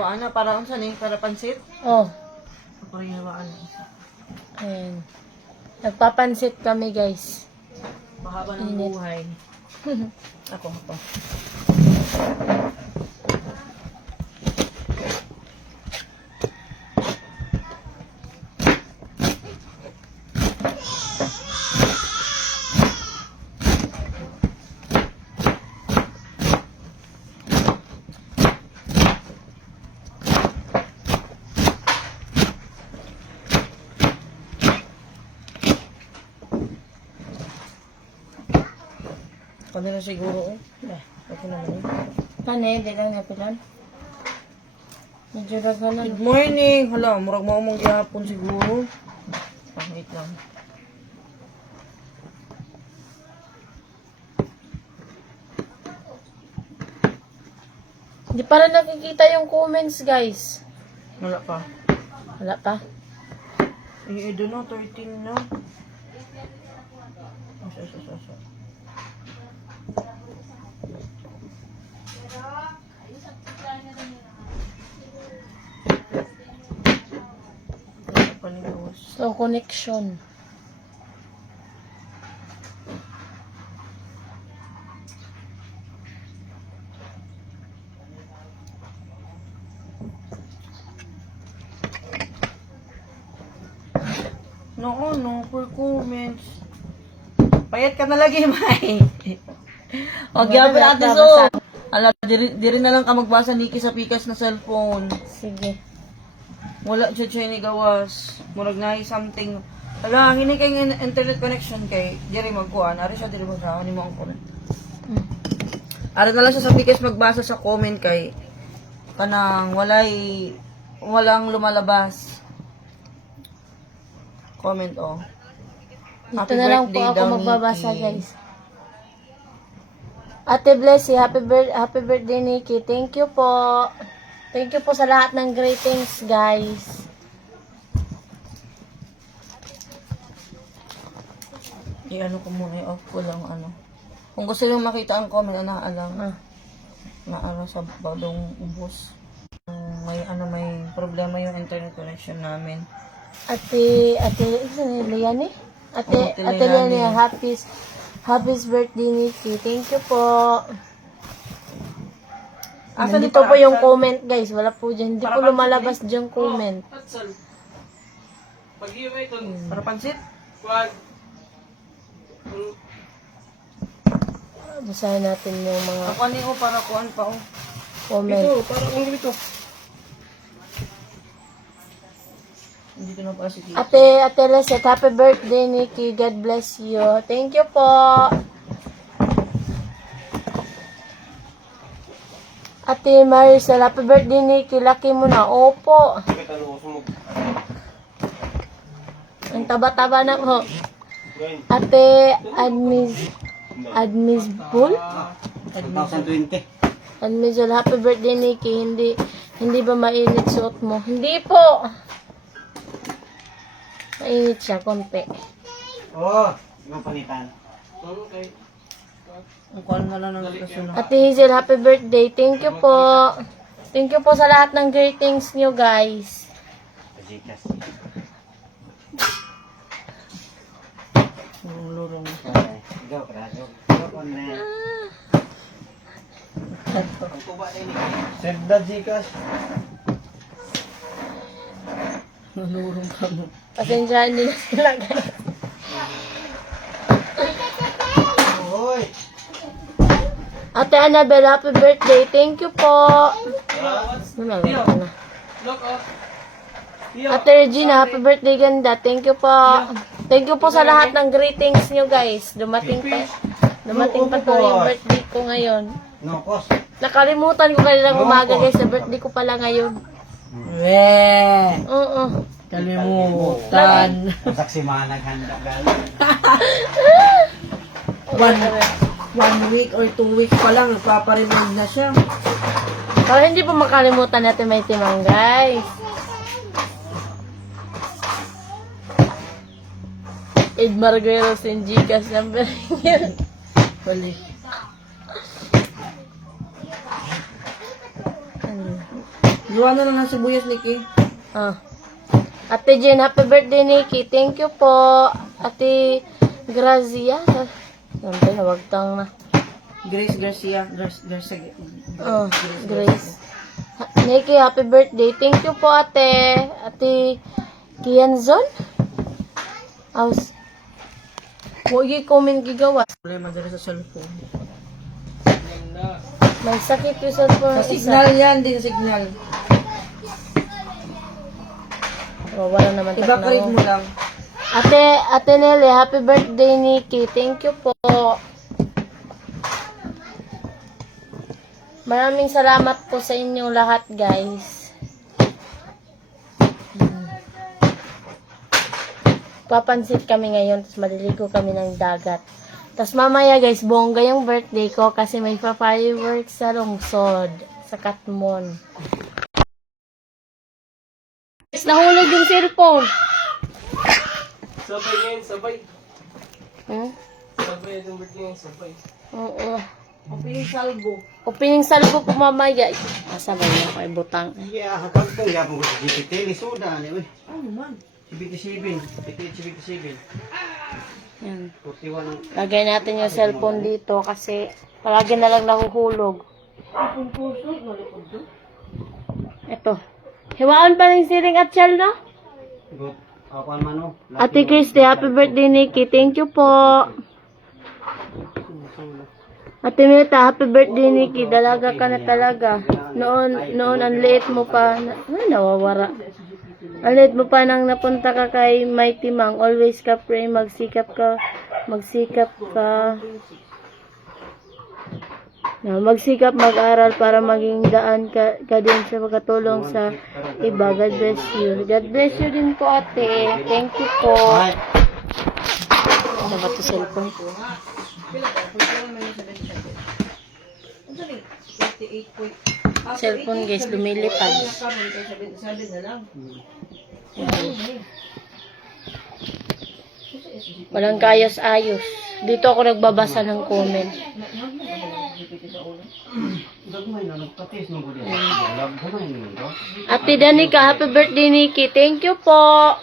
Ano, para unsa ni? Para pansit? Oh, Para hinawaan. ayan. Nagpapansit kami, guys. Mahaba ng Init. buhay. Ako. Kami na siguro. Ako naman eh. Ano eh, di lang napilan. Medyo dagalan. Good morning! Hala, murag mo mong gihapon siguro. Wait lang. Hindi pa rin nakikita yung comments, guys. Wala pa. Wala pa. Doon na, 13 na. Asa. Panigos. So, connection. No, for comments. Payat ka na lagi, May. O, gyapon natin so. Ala, diri na lang ka magbasa Nikki sa pikas na cellphone. Sige. Wala siya ni gawas. Murag na something. Ala, hindi kay internet connection kay diri magkuan. Ari siya diri magkuan ni mo ang comment. Ari na lang siya sa pikas magbasa sa comment kay kanang walang lumalabas. Comment oh. Dito na lang po ako magbabasa, guys. Ate Blessy, happy birthday, Nikki. Thank you po. Thank you po sa lahat ng greetings, guys. I-ano ko muna, i-off ko lang ano. Kung gusto nyo makita ang comment, naalang. Naano sa badong ubos. May problema yung internet connection namin. Ate Liani? Ate Liani, happy birthday, Nikki. Thank you po. Nandito po yung comment, guys. Wala po dyan. Hindi po lumalabas dyan comment. Para pansit? Basahin natin yung mga Ako ni ko para kuan pa oh. comment. Para kung ito. Dito na pa si Kiki. Ate Leset, happy birthday, Nikki. God bless you. Thank you po. Ate Maricel, happy birthday, Nikki. Lucky mo na. Opo. Ang taba-taba na po. Ate Admisbul? 2020. Admisbul, happy birthday, Nikki. Hindi ba mainit suot mo? Hindi po. Mainit siya, konti. Yung panitan. Ang kuan na lang ng kasunod. Ate Hazel, happy birthday. Thank you po. Thank you po sa lahat ng greetings nyo, guys. Kajikas. Lurong. Go, krado. Go on na. Send the Gcash. Lurong ka mo. Pasensyahan nila sila, guys. Hoy! Ate Annabelle, happy birthday. Thank you po. Wala na. Ate Regina, happy birthday, ganda. Thank you po. Thank you po sa lahat ng greetings nyo, guys. Dumating pa to yung birthday ko ngayon. No, pos. Nakalimutan ko kanina umaga, guys. Sa birthday ko pala ngayon. Weh! Oo. Kalimutan. Ang saksi mga naghanda galing. 1 week or 2 weeks pa lang, nagpaparemind na siya. Para hindi po makalimutan natin may timang, guys. Ed Margueros and Gcash number yun. Bali. Luwa na lang ng sibuyas, Nikki. Ah. Ate Jen, happy birthday, Nikki. Thank you po. Ate Grazia. Nandun, nawagtang na. Grace Garcia. Grace. Grace. Nikki, happy birthday. Thank you po, ate. Ate Kianzon? Aus. Huwag i-comment gigawa. Problema dito sa cellphone. May sakit yung cellphone. Sa signal yan, di sa signal. Oh, wala naman Evaporate mo lang. Ate Nelly, happy birthday, Nikki. Thank you po. Maraming salamat po sa inyong lahat, guys. Papansit kami ngayon, tapos maliligo kami ng dagat. Tapos mamaya, guys, bongga yung birthday ko kasi may pa-fireworks sa lungsod, sa Katmon. Guys, nahulog yung cellphone. Sabay ngayon, sabay. Hmm? Sabay yung birthday ngayon, sabay. Oo. Opening salgo. Opening salvo po mamaya. Sabay na ako ay butang. Yeah, hapag ko ya mo sa GPT ni soda ni uy. Ano man? 77, 77. Yan. 41 ang Lagay natin yung cellphone dito kasi palagi na lang nahuhulog. Ang puso, nalikod doon. Ito. Hiwaon pa ng siring at shell, no? good. Kapan man no. Ate Christy, happy birthday, Nikki. Thank you po. Ate Meta, happy birthday, Nikki. Dalaga ka na talaga. Noon ang liit mo pa. Ay, nawawara. Ang liit mo pa nang napunta ka kay Mighty Mang. Always ka pray, magsikap ka. Na, magsikap mag-aral para maging daan ka din sa pagkatulong sa iba. God bless you. God bless you din po, ate. Thank you po. Ay, Ano ba ito cellphone? Cellphone, guys, lumilipad. Walang kayos-ayos. Dito ako nagbabasa ng comment. dagmay na nagpatis mo gud. Lag gamay ni do. Ate Danica, happy birthday, Nikki. Thank you po.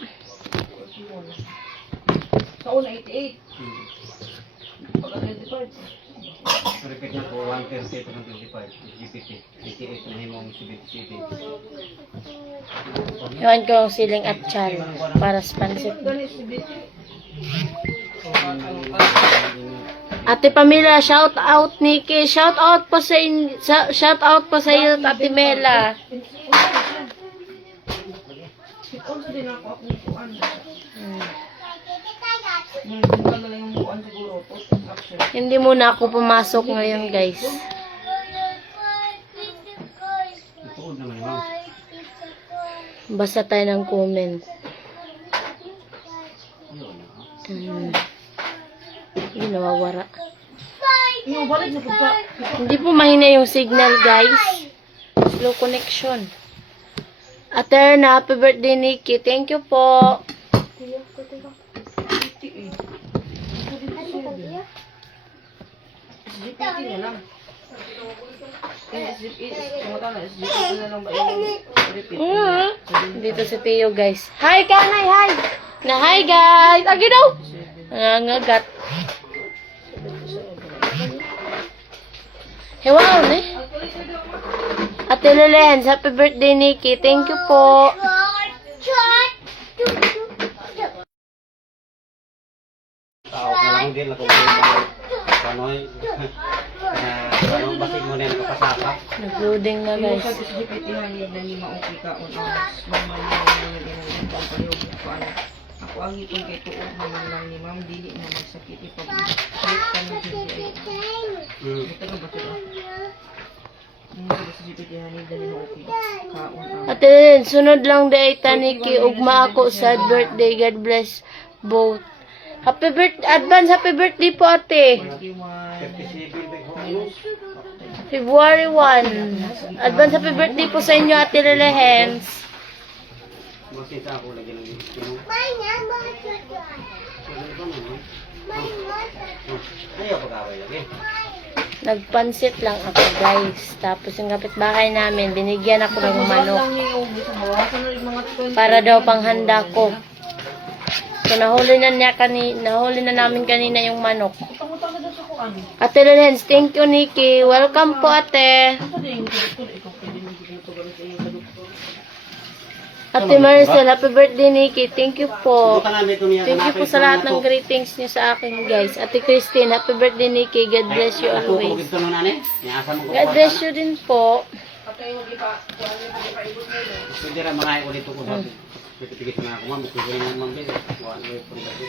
Sa una, 88. Pagka-25. Repeat na po 130 to 25. GPT 88 na himong 77. Iwan ko ang siling at chan para sa pansit. Ganit si Betty. Ate Pamela, shout out, Nikki. Shout out po sa iyo, Ate Mela. Unsa din ako akong kuan. Tinggal na lang yung kuan siguro. Post-action. Hindi muna ako pumasok ngayon, guys. Tuod naman ma'am. Basta tayo ng comment. Hindi nawawara. Yung balik na pagka. Hindi po mahina yung signal, guys. Slow connection. Ate na, happy birthday, Nikki. Thank you po. SGPT na lang. SGPT na lang ba yung repeat? Dito si Tio, guys. Hi, Kanay! Hi! Hi, guys! Agi daw! Nangangagat. Hewaw, eh. Ate Lilens, happy birthday, Nikki. Thank you po. Tao na lang din ako kanoy. Ano basig mo na nakapasaka. Nag-loading na, Yung guys. sa SGPT hangin na ni maungki ka oras. Normal na yung ginagawa ko ang palihog ko ano. Ako ang ipon kay tuod naman lang ni ma'am dili na magsakit ipag-break ka ng GCI. Ito ka ba ito? Yung sa SGPT hangin na ni maungki kaon ang. Ate Lilens, sunod lang day ta, Nikki. Ugma ako sa birthday. God bless both. Happy birthday, advance happy birthday po, ate. 57 big home. February 1. Advance happy birthday po sa inyo, Ate Lilens. Masita ako lagi ng ayaw pag-away lagi. Nagpansit lang ako, guys. Tapos yung kapitbahay namin, binigyan ako ng manok. Para daw panghanda ko. So, nahuli na namin kanina yung manok. Ate Lorenz, thank you, Nikki. Welcome po, ate. Ate Maricel, happy birthday, Nikki. Thank you po. Thank you po sa lahat ng greetings niyo sa akin, guys. Ate Christine, happy birthday, Nikki. God bless you always. God bless you din po.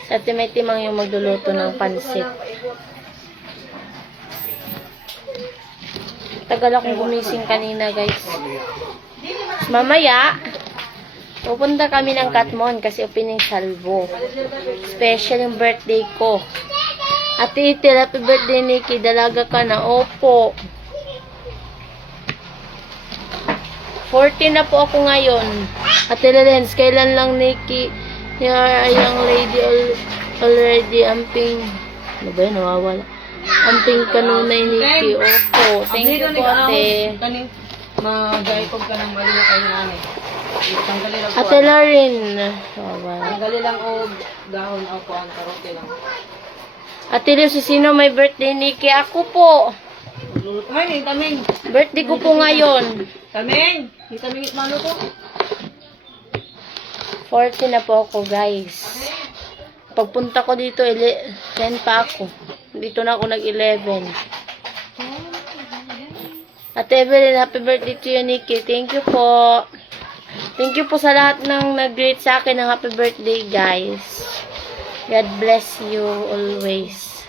Sa Ate May Timang yung magluluto ng pansit. Tagal akong gumising kanina, guys. Mamaya, pupunta kami ng Katmon kasi opening salvo. Special yung birthday ko. Ate Itil, happy birthday, Nikki. Dalaga ka na. Opo. 14 na po ako ngayon. Ate Lorenz, kailan lang, Nikki? Yung lady already amping. Ano ba yun? Nawawala. Amping kanunay, Nikki. Opo. Thank you po, ate. Mag-aipog ka ng mali na kayo namin. Tanggali lang po. Ate Lauren. Nawawala. Tanggali lang o dahon o po ang karote lang. Ate Leo, si sino may birthday, Nikki? Ako po. Kumain, taming. Birthday ko po ngayon. Taming! Taming itmano ko. 14 na po ako, guys. Pagpunta ko dito, 10 pa ako. Dito na ako nag-11. Ate Evelyn, happy birthday to you, Nikki. Thank you po. Thank you po sa lahat ng nag-greet sa akin ng happy birthday, guys. God bless you always.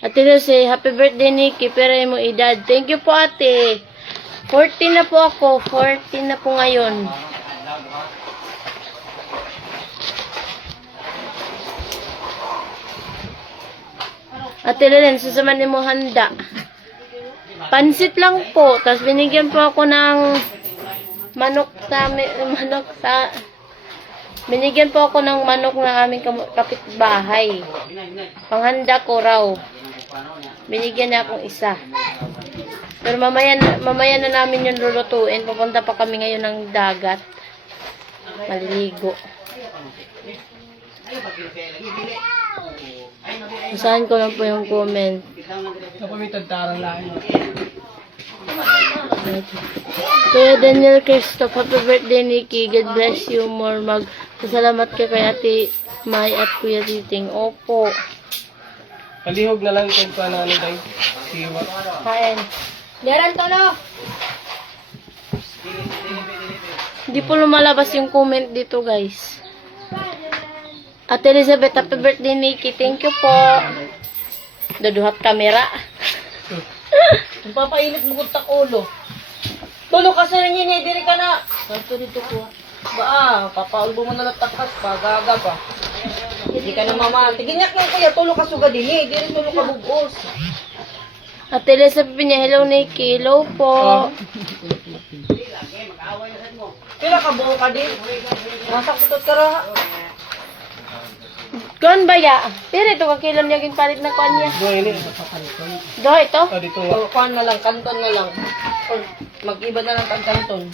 Ate Lucy, happy birthday, Nikki. Pero mo edad. Thank you po, ate. 14 na po ako. 14 na po ngayon. Ate Loren, susaman mo handa. Pansit lang po. Tapos binigyan po ako ng binigyan po ako ng manok ng aming kapitbahay. Panghanda ko raw. Binigyan na akong isa. Pero mamaya na namin yung lulutuin. Pupunta pa kami ngayon ng dagat. Maliligo. Basahin ko lang po yung comment. Napamitagtarang lahat. Kuya Daniel Christoph, happy birthday, Nikki. God bless you more. Salamat kay Ate May at Kuya Titing. Opo. Palihog na lang kung paano dahil siwa. Kain. Daran tolo. Hindi po lumalabas yung comment dito, guys. Ate Elizabeth, happy birthday, Nikki. Thank you po. Daduhat kamera. Papainit mo kung ulo. Tulog ka sa rin diri ka na. Santo dito ko. Papaulbo mo na takas pa, gaga pa. Hindi ka na mama. Tiginyak lang kuya, tulog ka suga din eh. Diri tulog ka bugos. Ate Elizabeth niya, hello, Nikki. Hello po. Pila ka buo ka din. Masaktot ka ra. Kuan ba ya? Pero ito kakilan niya yung palit na kuan niya. Doon ini. Do, ito? Dito. Kuan na lang, kanton na lang. Or mag-iba na lang pag kanton.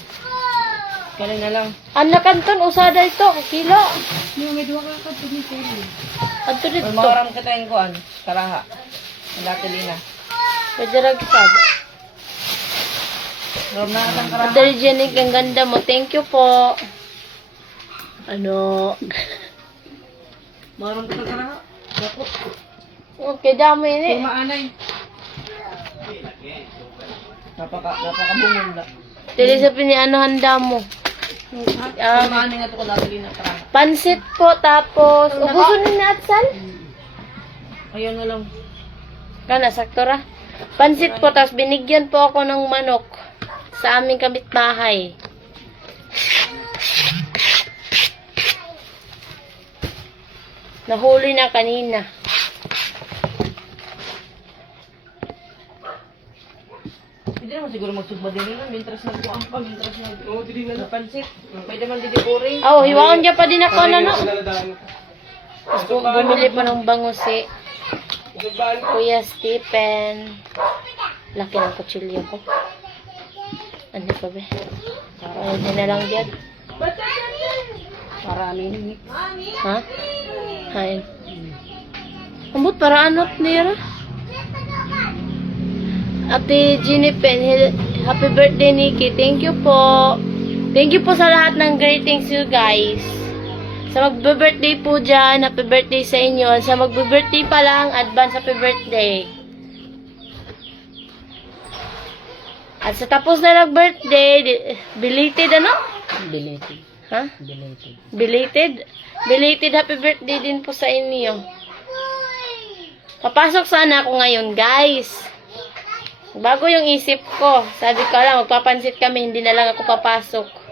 Kaya na lang. Ang nakanton, usada ito, kakilo. May duwa ka kanton dito. Ato dito. Maram ka tayong kuan. Karaha. Ang latilina. Pwede rin kisado. Maram na ang karaha. Ate Regenic, ang ganda mo. Thank you po. Ano? Maram ka karaha. Dako. Okay, dami ini. Maanay. Napakabungol na. Dili sa ano handa mo. Maanay nga ito ko latilina karaha. Pansit po, tapos ubusin na atsal. Ayun na lang. Kana, sakto ra. Pansit po, tapos binigyan po ako ng manok sa aming kapitbahay. Nahuli na kanina. Hindi naman siguro magsugba din nila. Mintras nagkuang pa, mintras nagpansit. Pwede man didipuri. Oh, hiwaon niya pa din ako na no. Bumili pa ng bangusi. Isubaan ko. Kuya Stephen. Laki ng kutsilyo ko. Ano pa ba? Ayun din na lang dyan. Marami ni. Ha? Hain. Ambot para anot nira. Ate Ginny Pen, happy birthday Nikki. Thank you po. Thank you po sa lahat ng greetings you guys. Sa magbe-birthday po dyan, happy birthday sa inyo. Sa magbe-birthday pa lang, advance happy birthday. At sa tapos na nag-birthday, belated ano? Belated. Ha? Belated. Belated? Belated happy birthday din po sa inyo. Papasok sana ako ngayon, guys. Bago yung isip ko. Sabi ko lang, magpapansit kami, hindi na lang ako papasok.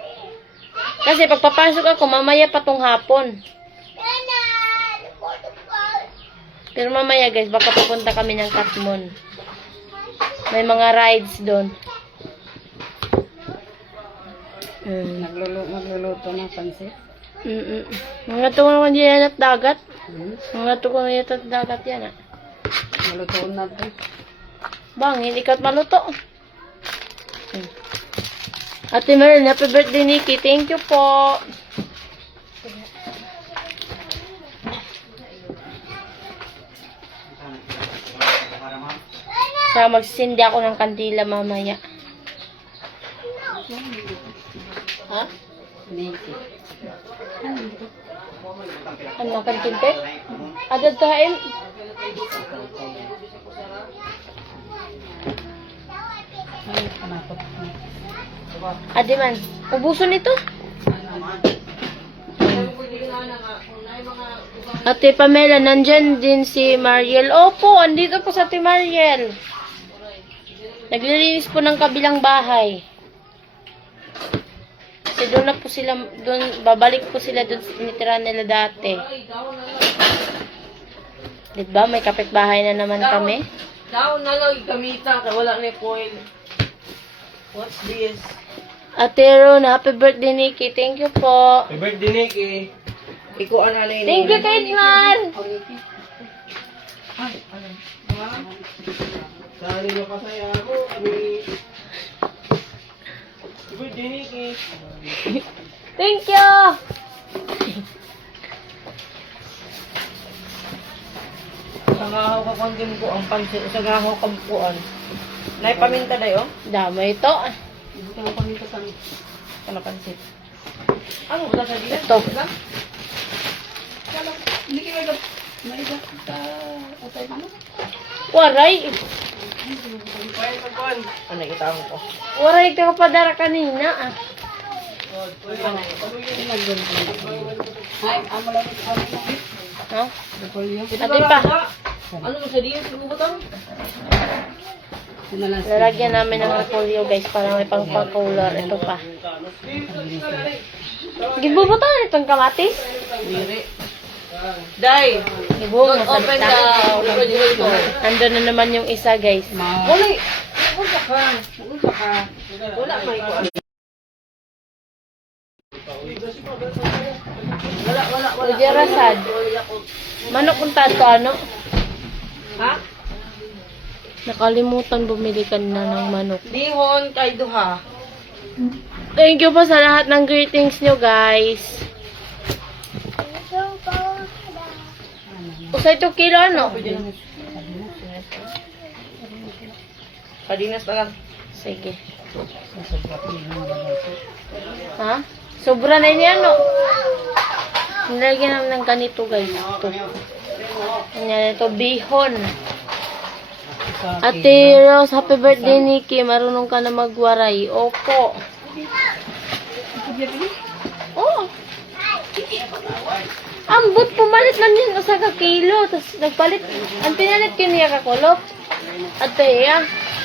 Kasi pag papasok ako, mamaya pa tong hapon. Pero mamaya, guys, baka pupunta kami ng Katmon. May mga rides doon. Magluluto ng pansit. Mga tukong yan at dagat. Mga tukong yan at dagat yan, ah. Malutoon natin. Bang, hindi ka't maluto. Ate Meryl, happy birthday Nikki. Thank you po. Sa magsindi ako ng kandila mamaya. Ha? Ano ang kantinte? Agad kain? Adi man, ubuson ito? Ate Pamela, nandyan din si Mariel. Opo, andito po sa Ate Mariel. Naglilinis po ng kabilang bahay. Kasi doon na po sila, babalik po sila doon sa tinitirahan nila dati. Diba, may kapitbahay na naman kami. Daon na lang ikamita, kaya wala na foil. What's this? Ate Ron, happy birthday Nikki. Thank you po. Happy birthday, Nikki. Ikuan na na yun. Thank you, Kaitman. Saan nyo kasaya mo? Happy birthday, Nikki. Thank you. Sangahaw ka kondin ko ang pansit. Sangahaw ka bukuan. Naipaminta na yun? Dama ito. Buti mo paminta sa ano pansit. Ano ba sa dito? Ito. Hindi kayo naiga sa utay mo? Waray. Ano nakita ko? Waray ka pa dara kanina. Ay, amo lang ito. Ha? Ate pa. Ano mo sa diyan sa bubutang? Lalagyan namin ng repolyo guys para may pang-color. Ito pa. Gibubutan itong kamatis. Diri. Dai. Ibuhong na Open the refrigerator. Andun na naman yung isa guys. Uli. Unsa ka? Unsa ka? Wala may ko. Wala. Uji rasad. Manok untad ko ano? Ha? Nakalimutan bumili ka na ng manok. Dihon kay duha. Thank you po sa lahat ng greetings nyo guys. Usay 2 kilo ano? Kadinas pa lang. Sige. Ha? Sobra na niya no? Nilagyan namin ng ganito guys. Ito. Ganyan ito. Bihon. Ate Rose, happy birthday Nikki. Marunong ka na magwaray. Opo. Oh. Ambot, pumalit lang yun. Usa ka kilo. Tapos nagpalit. Ang pinalit ko niya kakulop. Ate ya.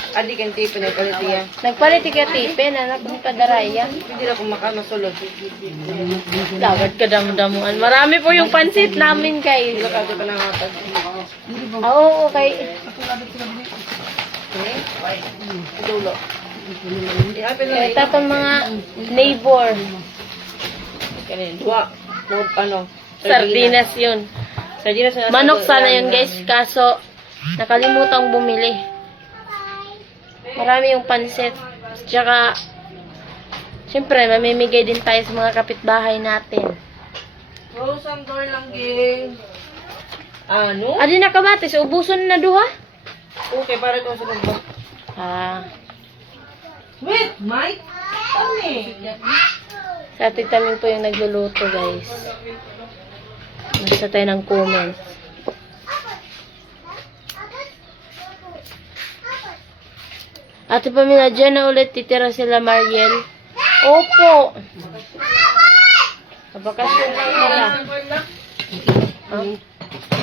Adi kan tipe na palit iya. Nagpalit ka tipe. Nanak ni kadaraya. Hindi na kumakain sulod. Dapat ka damudamuan. Marami po yung pansit namin guys. Sila ka pa nang hatag. Oo, okay. Dulo. Ihapin na Ito itong mga neighbor. kanin. Dua. Ano? Sardinas yun. Sardinas na Manok sana yun guys, kaso nakalimutang bumili. Marami yung pansit. Tsaka, syempre, mamimigay din tayo sa mga kapitbahay natin. Frozen door lang, ging. Ano? Adi na kamatis, ubuson na duha? Okay, para ito sa loob. Ah, Wait, Mike? Ano eh? sa Ate Taming po yung nagluluto guys. Nasa tayo ng comment. Ate Pamela, dyan na ulit titira sila Mariel. Opo. Kapakasyon lang nila.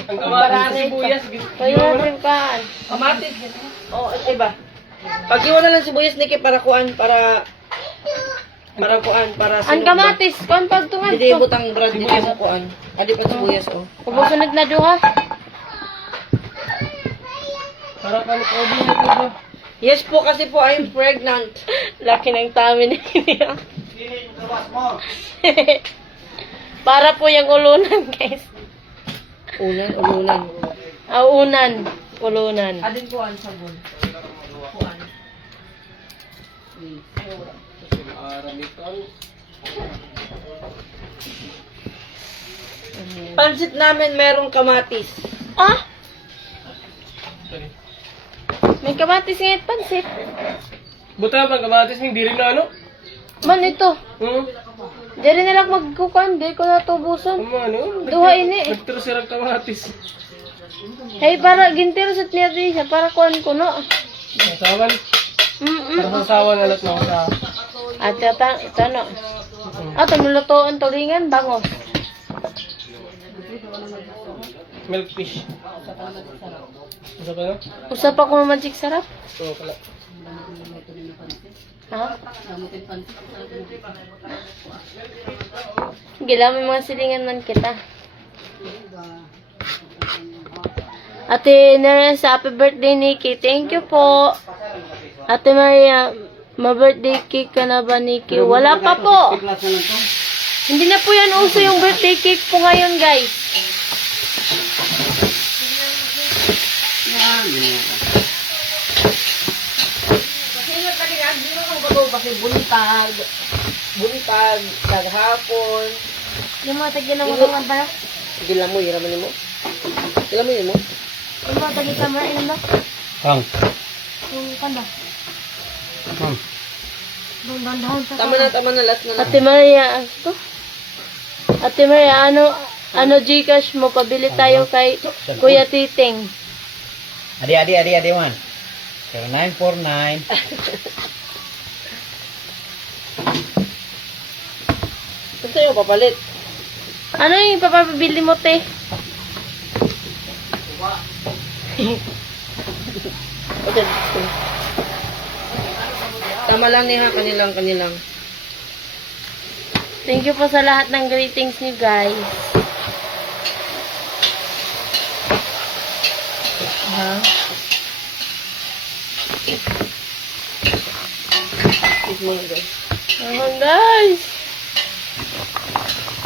Ang kamatis sa sibuyas. Kaya natin kaan. Kamatis. Oh, iba. Pag-iwan na lang sibuyas, Niki, para kuan, para kuan, para Ang kamatis, kung pagtungan Hindi to. butang brad dito mo kuan. Adi pa sibuyas, oh. Kubusunod na duha. Para ka nito. Yes po, kasi po I'm pregnant. Laki ng tummy niya. Para po yung ulunan, guys. Ulunan. Unan. Ulunan. Adin kuan sabon. Kuan. Pansit namin merong kamatis. Ah? May kamatis ngayon pansit. Buta pa kamatis, hindi rin na ano? Man, ito. Hmm? Diyan na lang magkukan. Di ko natubusan. Ano? Duha ini eh. Nagtrusirag kamatis. Hey, para gintiro sa tiyari siya. Para kuhan ko, no? Nasawan. Para sasawan alat na ako sa... At ito, no? At lutoan tulingan, bangos. Milkfish. Isa pa no? Usap ako magic sarap. Oo pala. Ha? Gila, may mga silingan man kita. Ate Neres, happy birthday, Nikki. Thank you po. Ate Maria, ma-birthday cake ka na ba, Nikki? Wala pa po. Hindi na po yan uso yung birthday cake po ngayon, guys. Kasi nga talaga, hindi mo kung bago kasi buntag, kaghapon. Yung mga tagyan ng mga ba? Sige lang mo, hiraman mo. Sige lang mo, yun mo. Yung mga tagyan sa mga ilan ba? Kang. Yung kanda. Kang. Yung bandahan sa Tama na, last na lang. Ate Maria, ito? Ate Maria, ano Gcash mo? Pabili tayo kay Kuya Titing. Adi, man. 0949. Gusto yung papalit. Ano yung papabili mo, te? Okay. Tama lang niya, kanilang. Thank you po sa lahat ng greetings niyo, guys. Ha? Kiss mo nga, guys. Oh, guys.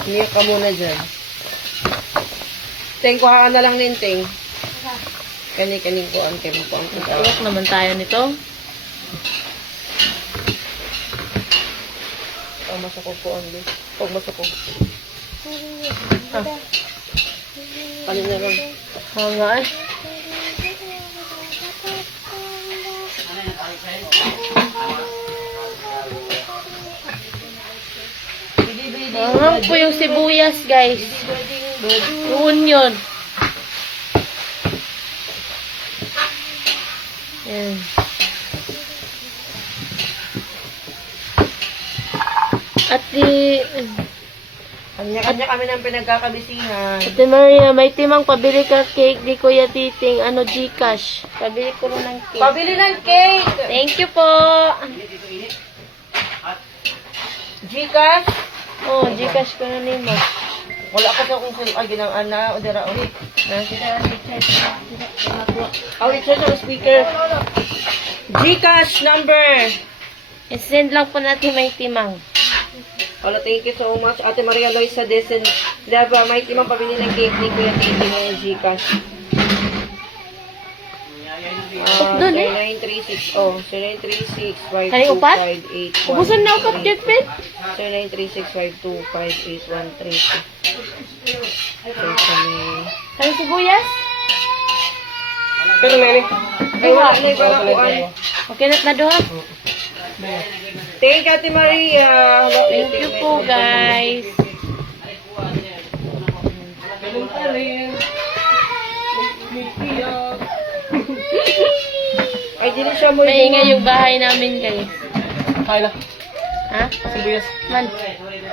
Umiyak ka muna dyan. Teng, kuha ka na lang ninteng. Kani-kaning ko ang kemo ko ang kuha. Iyak naman tayo nito. Pag masako ko ang din. Pag masako. Kanin na lang. Oo nga eh. Ang po yung sibuyas, guys. Onion. Yan. At Kanya-kanya kami ng pinagkakabisihan. Ate Maria, may timang pabili ka cake di Kuya Titing. Ano, Gcash? Pabili ko rin ng cake. Pabili ng cake! Thank you po. Gcash? Oh, Gcash ko na nimo. Wala ka sa kung sino. Ay, ginang ana. O, dira, ulit. Check ang speaker. Gcash number. I-send lang po natin may timang. Wala, thank you so much. Ate Maria Loisa Desen. Diba, may timang pabili ng cake ni Kuya Titi ngayon, Gcash. 0936, oh, 0936 Kaya upat? 525 Ubusan na upat, Jet Pen. 0936 525 Kaya sibuyas? Pero nene. Ay, wala na yung palakuan. Okay na doha. Thank you, Ate Maria. Thank you po, guys. Ganun pa rin. Umiiyak. Ay, dili siya mo Maingay yung bahay namin, guys. Kaya na. Ha? Sibuyas. Man.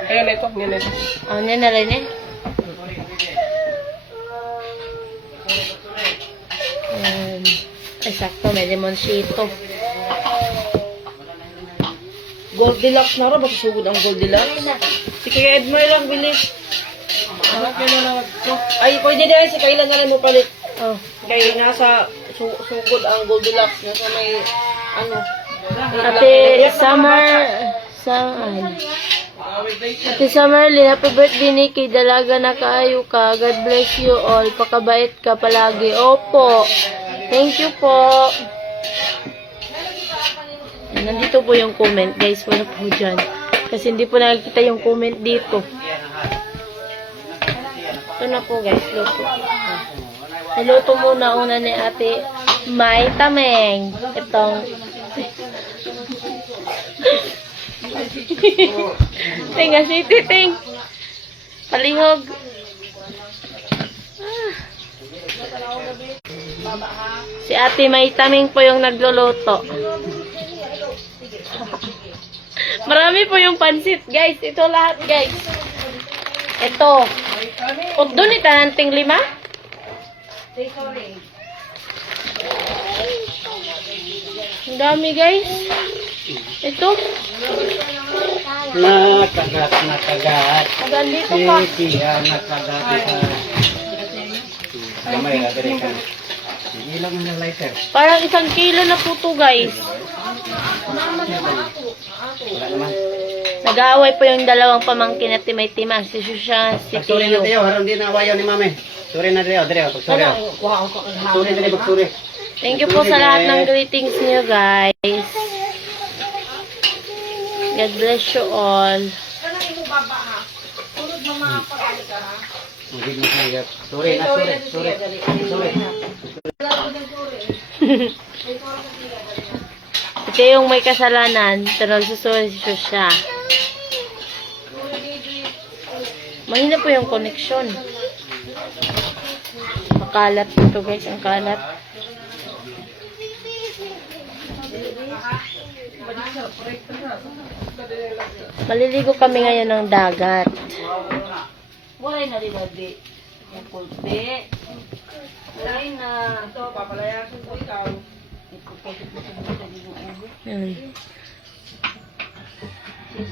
Ayan na ito. Yan na ito. Oh, yan na rin eh. Ay, sakto. May limoncito. Goldilocks na rin. Basta sugod ang Goldilocks. Si Kuya Edmar lang bilis. Ay, pwede din. Si Kailan na rin mo palit. Oh. Kaya nasa sugod ang Goldilocks. Nasa may, ano. Ate Summer, Ate Summerlin, happy birthday Nikki. Dalaga na kaayo ka. God bless you all. Pakabait ka palagi. Opo. Thank you po. Nandito po yung comment, guys. Wala po dyan. Kasi hindi po nakikita yung comment dito. Ito na po, guys. Luto. Niluto muna una ni Ate May Tameng. Itong Tinga si Titing. Palihog. Si Ate May Taming po yung nagluluto. Marami po yung pansit, guys. Ito lahat, guys. Ito. Doon itananting 5? Ang dami, guys. Ito. Nakagat. Hanggang dito pa. Sige, nakagat. Gamay na, dali ka. Sige lang ang lighter. Parang 1 kilo na po to, guys. Wala naman. Nag-aaway po yung dalawang pamangkin at timay-timang. Si Shusha, si Sorry na Tiyo. tayo, harang din na awayaw ni mami. Sorry na tayo, dali ako. Sorry. Sorry na tayo, sorry. Thank you po sa lahat ng greetings niyo, guys. God bless you all. Hindi mo kaya. Sorry na, sorry. Ito yung may kasalanan. Ito nagsusuri si Shusha. Mahina po yung connection. Makalat ito, guys. Ang kalat. Maliligo kami ngayon ng dagat. Walay na rin, Adi. Yung pulpe. Walay na. Ito, papalayasin ko ikaw.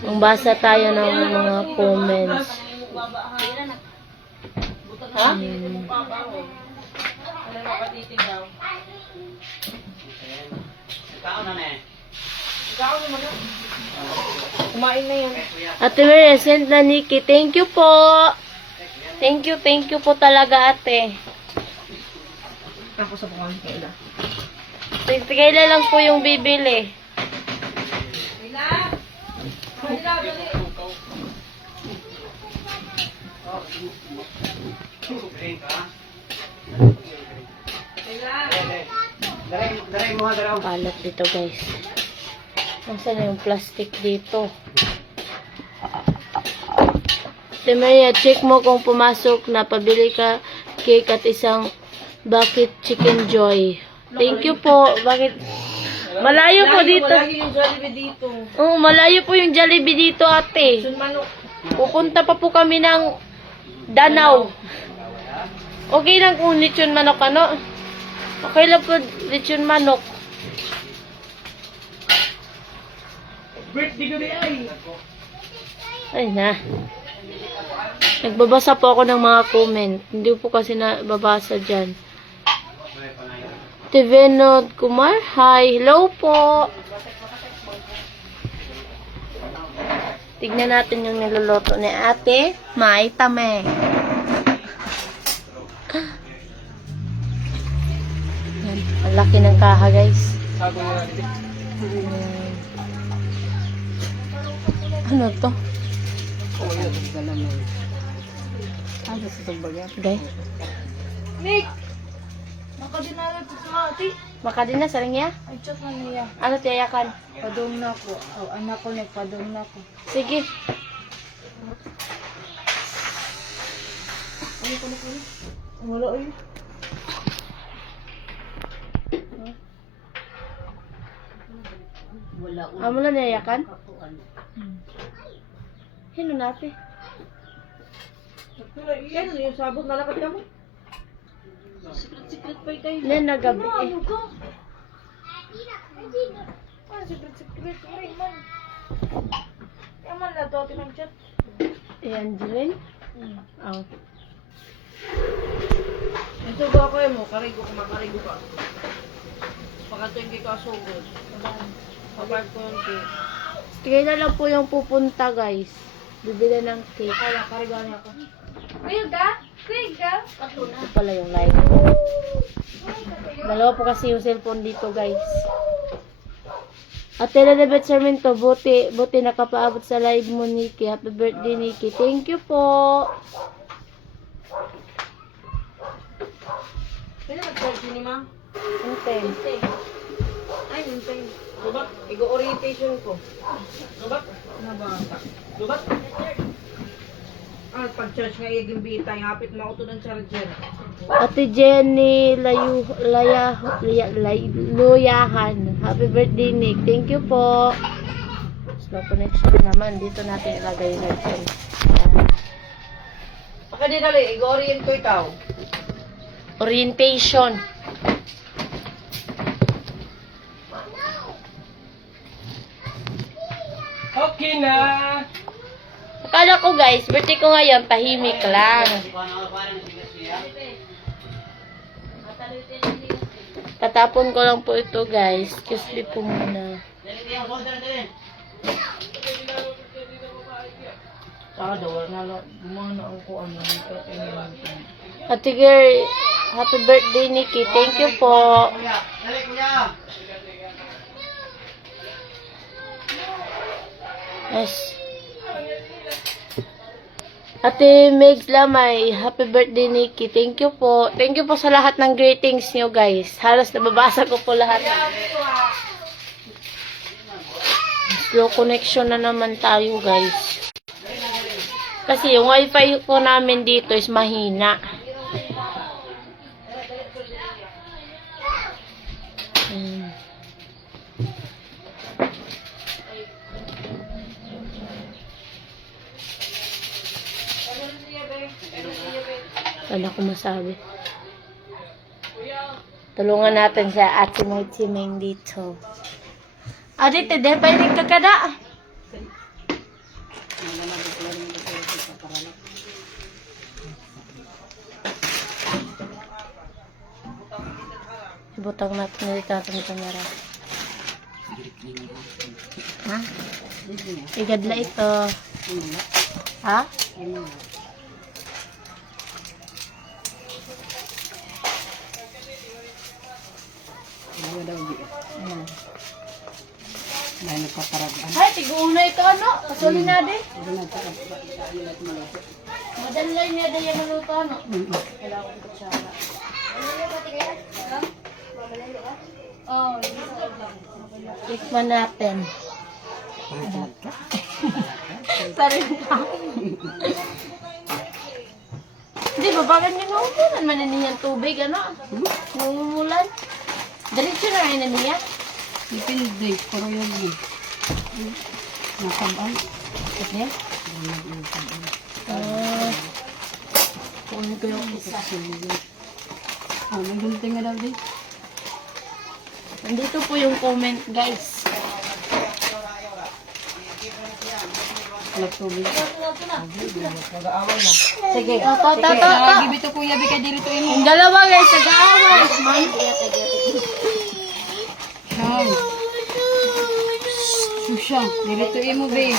Ang basa tayo ng mga comments. Ha? Kumain na yan. Ate Maria, send na Nikki. Thank you po. Thank you po talaga, ate. Ako sa pangawin kaila. Kailan lang po yung bibili. Kalat dito, guys. Nasaan na yung plastic dito? Ate Maria, check mo kung pumasok na pabili ka cake at isang bucket chicken joy. Thank you po. Bakit? Malayo po dito. Malagi yung Jollibee dito. Oo, malayo po yung Jollibee dito, ate. Manok. Pupunta pa po kami ng Danau. Okay lang kung lechon manok, ano? Okay lang po lechon manok. Birthday ko di ay. Ay na. Nagbabasa po ako ng mga comment. Hindi po kasi nababasa dyan. Tivenod Kumar, hi. Hello po. Tignan natin yung niluluto ni Ate May Tame. Yan. Ang laki ng kaha, guys. Sabi nga natin. Ano to? Oh, yun. Gay. Nick! Nakadinalag ko sa ati. Baka din na, saring ya? Ay, chat na niya. Ano tiyakan? Padong na ko. Oh, anak ko nagpadong na ko. Sige. Wala ay. Amo na niyakan? Hino natin? Yan, ano yung sabot, nalakad ka mo? Secret pa tayo. Nen na gabi eh. Ano ka? Ah, secret. Ay, man. Yaman na to, atin ang chat. Ayan, Jiren. Oh. Ito ba ako mo? Karigo ka, makarigo ka. Pagkatuin kay kasugod. Pagkatuin ko yung cake. Kaya na lang po yung pupunta, guys. Bibili ng cake. Kaya, karigo niya ako. Ito pala yung live. Dalawa po kasi yung cellphone dito, guys. At Elizabeth Sarmiento, buti nakapaabot sa live mo, Nikki. Happy birthday, Nikki. Thank you po. Kaya nag-charge ni ma? Okay. Ay, hintay. Lubak, igo-orientation ko. Lubak? Nabata. Lubak? Ah, pag-charge nga yung bitay, hapit mo ako to ng charger. Ate Jenny Luyahan. Happy birthday, Nick. Thank you po. Slow connection naman. Dito natin ilagay yung headphone. Baka di dali, igo-orient ko ikaw. Orientation. Okay na! Akala ko, guys, birthday ko ngayon, tahimik lang. Tatapon ko lang po ito, guys. Excuse me po muna. Saka daw, gumana ako ano, Ate girl, happy birthday, Nikki. Thank you po. Yes. Ate Megs Lamay, happy birthday, Nikki. Thank you po. Thank you po sa lahat ng greetings nyo, guys. Halos nababasa ko po lahat. Slow connection na naman tayo, guys. Kasi yung wifi ko namin dito is mahina. Wala ko masabi. Tulungan natin siya at si May Timing dito. Adite, dahil pa yung kakada. Ibutang natin dito natin yung camera. Ha? Igadla ito. Ha? Ay, tiguuna ito ano? Kasuli na din. Madalay niya din yung maluto ano? Kailangan ko kutsara. Oh, tikman natin. Sarili ka. Hindi ba bakit nangumulan man na niyan tubig ano? Nangumulan. Diretso na rin na niya. Depende, pero yun. Nasabay. Okay? Kunin ko yung isa. May gunting nga daw din. Nandito po yung comment, guys. Nagtubig. Mag-aaway na. Sige. Sige. Gibito kuya, bigay dito ini. Yung dalawa, guys, nag-aaway. Susya, dito mo, be.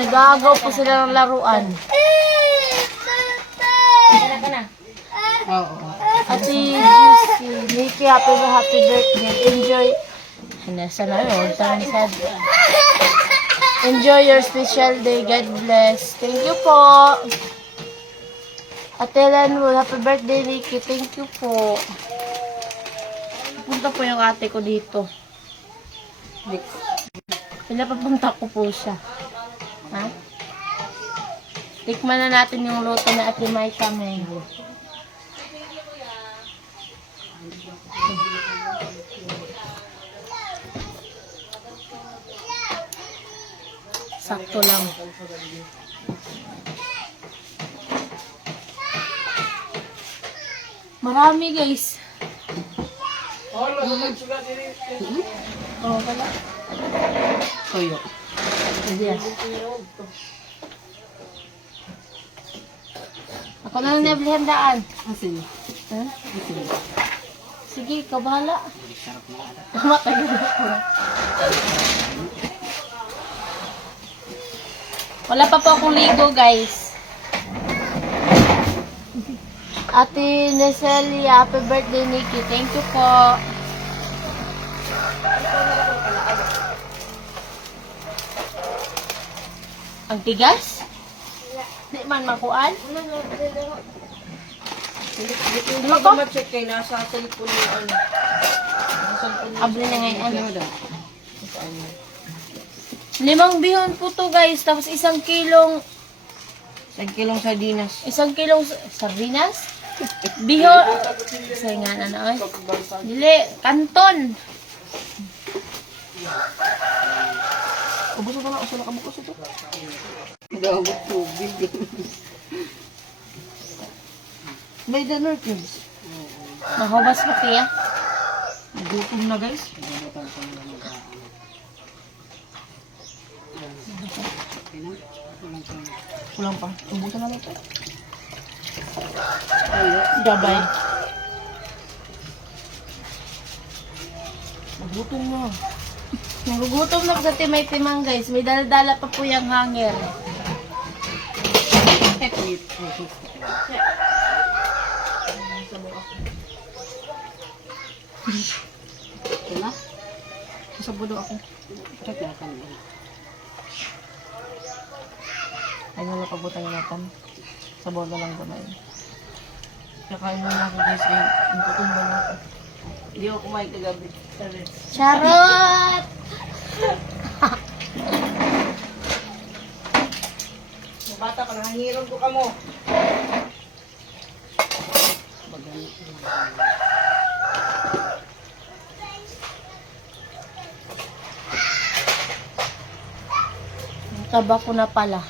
Nag-aagaw po sila ng laruan. Ate Juicy, Nikki, happy birthday. Enjoy. Nasa na yun, sad. Enjoy your special day. God bless. Thank you po. Ate Lenwood, happy birthday, Nikki. Thank you po. Punta po yung ate ko dito. Pinapapunta ko po siya. Ha? Tikman na natin yung luto na Ate Maika Mengo. Sakto lang. Marami guys. Oh, pala. Toyo. Yes. Ako na lang nablihan daan. Sige. Ha? Sige, ikaw bahala. Matagal ako. Wala pa po akong ligo, guys. Ate Neselia, happy birthday, Nikki. Thank you po. Ang tigas? Di man makuan? Hindi ko ma-check kay nasa cellphone yung ano. Abli na ngayon. 5 bihon po to guys. Tapos 1 kilong sardinas. 1 kilong sardinas. Bihon. Say nga na na. Dili. Kanton. Ubus ko na. Uso na kabukos ito. Gawag tubig. May dinner cubes. Mahubas pa kaya. Gutom na guys. Kulang pa. Ubusan naman ito. Gabay. Gutom na. Nagugutom na sa timay-timang guys. May dala-dala pa po yung hanger. Ito na. Sa budo ako. Check natin. Ay, wala pagbutang natin. Sa bola lang kumain. Nakain muna ako guys. Gutom ba na ako? Hindi ako kumain kagabi. Charot! Bata ka, nangangiram ko ka mo. Taba ko na pala.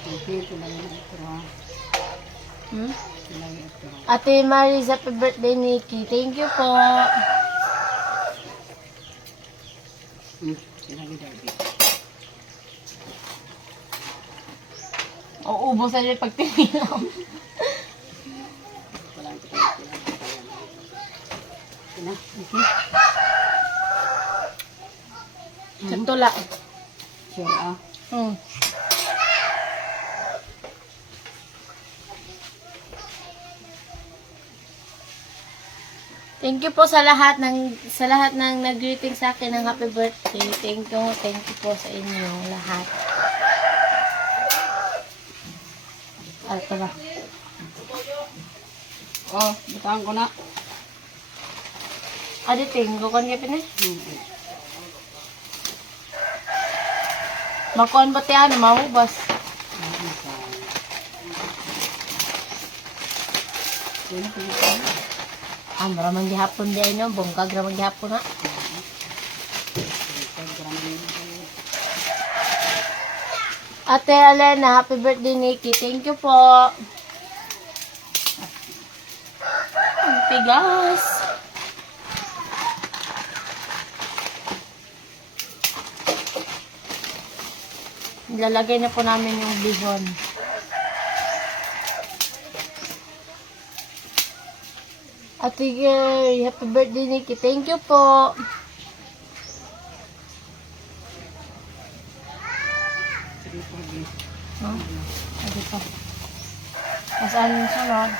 Hmm? Ate Maris, happy birthday, Nikki. Thank you po. Uubusan niya pag tinilaw. Sa tula. Sure ah. Hmm. Thank you po sa lahat ng nag-greeting sa akin ng happy birthday. Thank you po sa inyong lahat. Ito ba? Oh, butaan ko na. Aditing, gukon ka pinay? Makuan ba tiyan? Mahubas. Maramang gihapon di ay no. Bongkag ramang gihapon na. Ate Alena, happy birthday, Nikki. Thank you po. Ang tigas. Ilalagay na po namin yung bihon. Ate Gay, happy birthday, Nikki. Thank you po. Huh? Adi pa. Masaan yung sunod?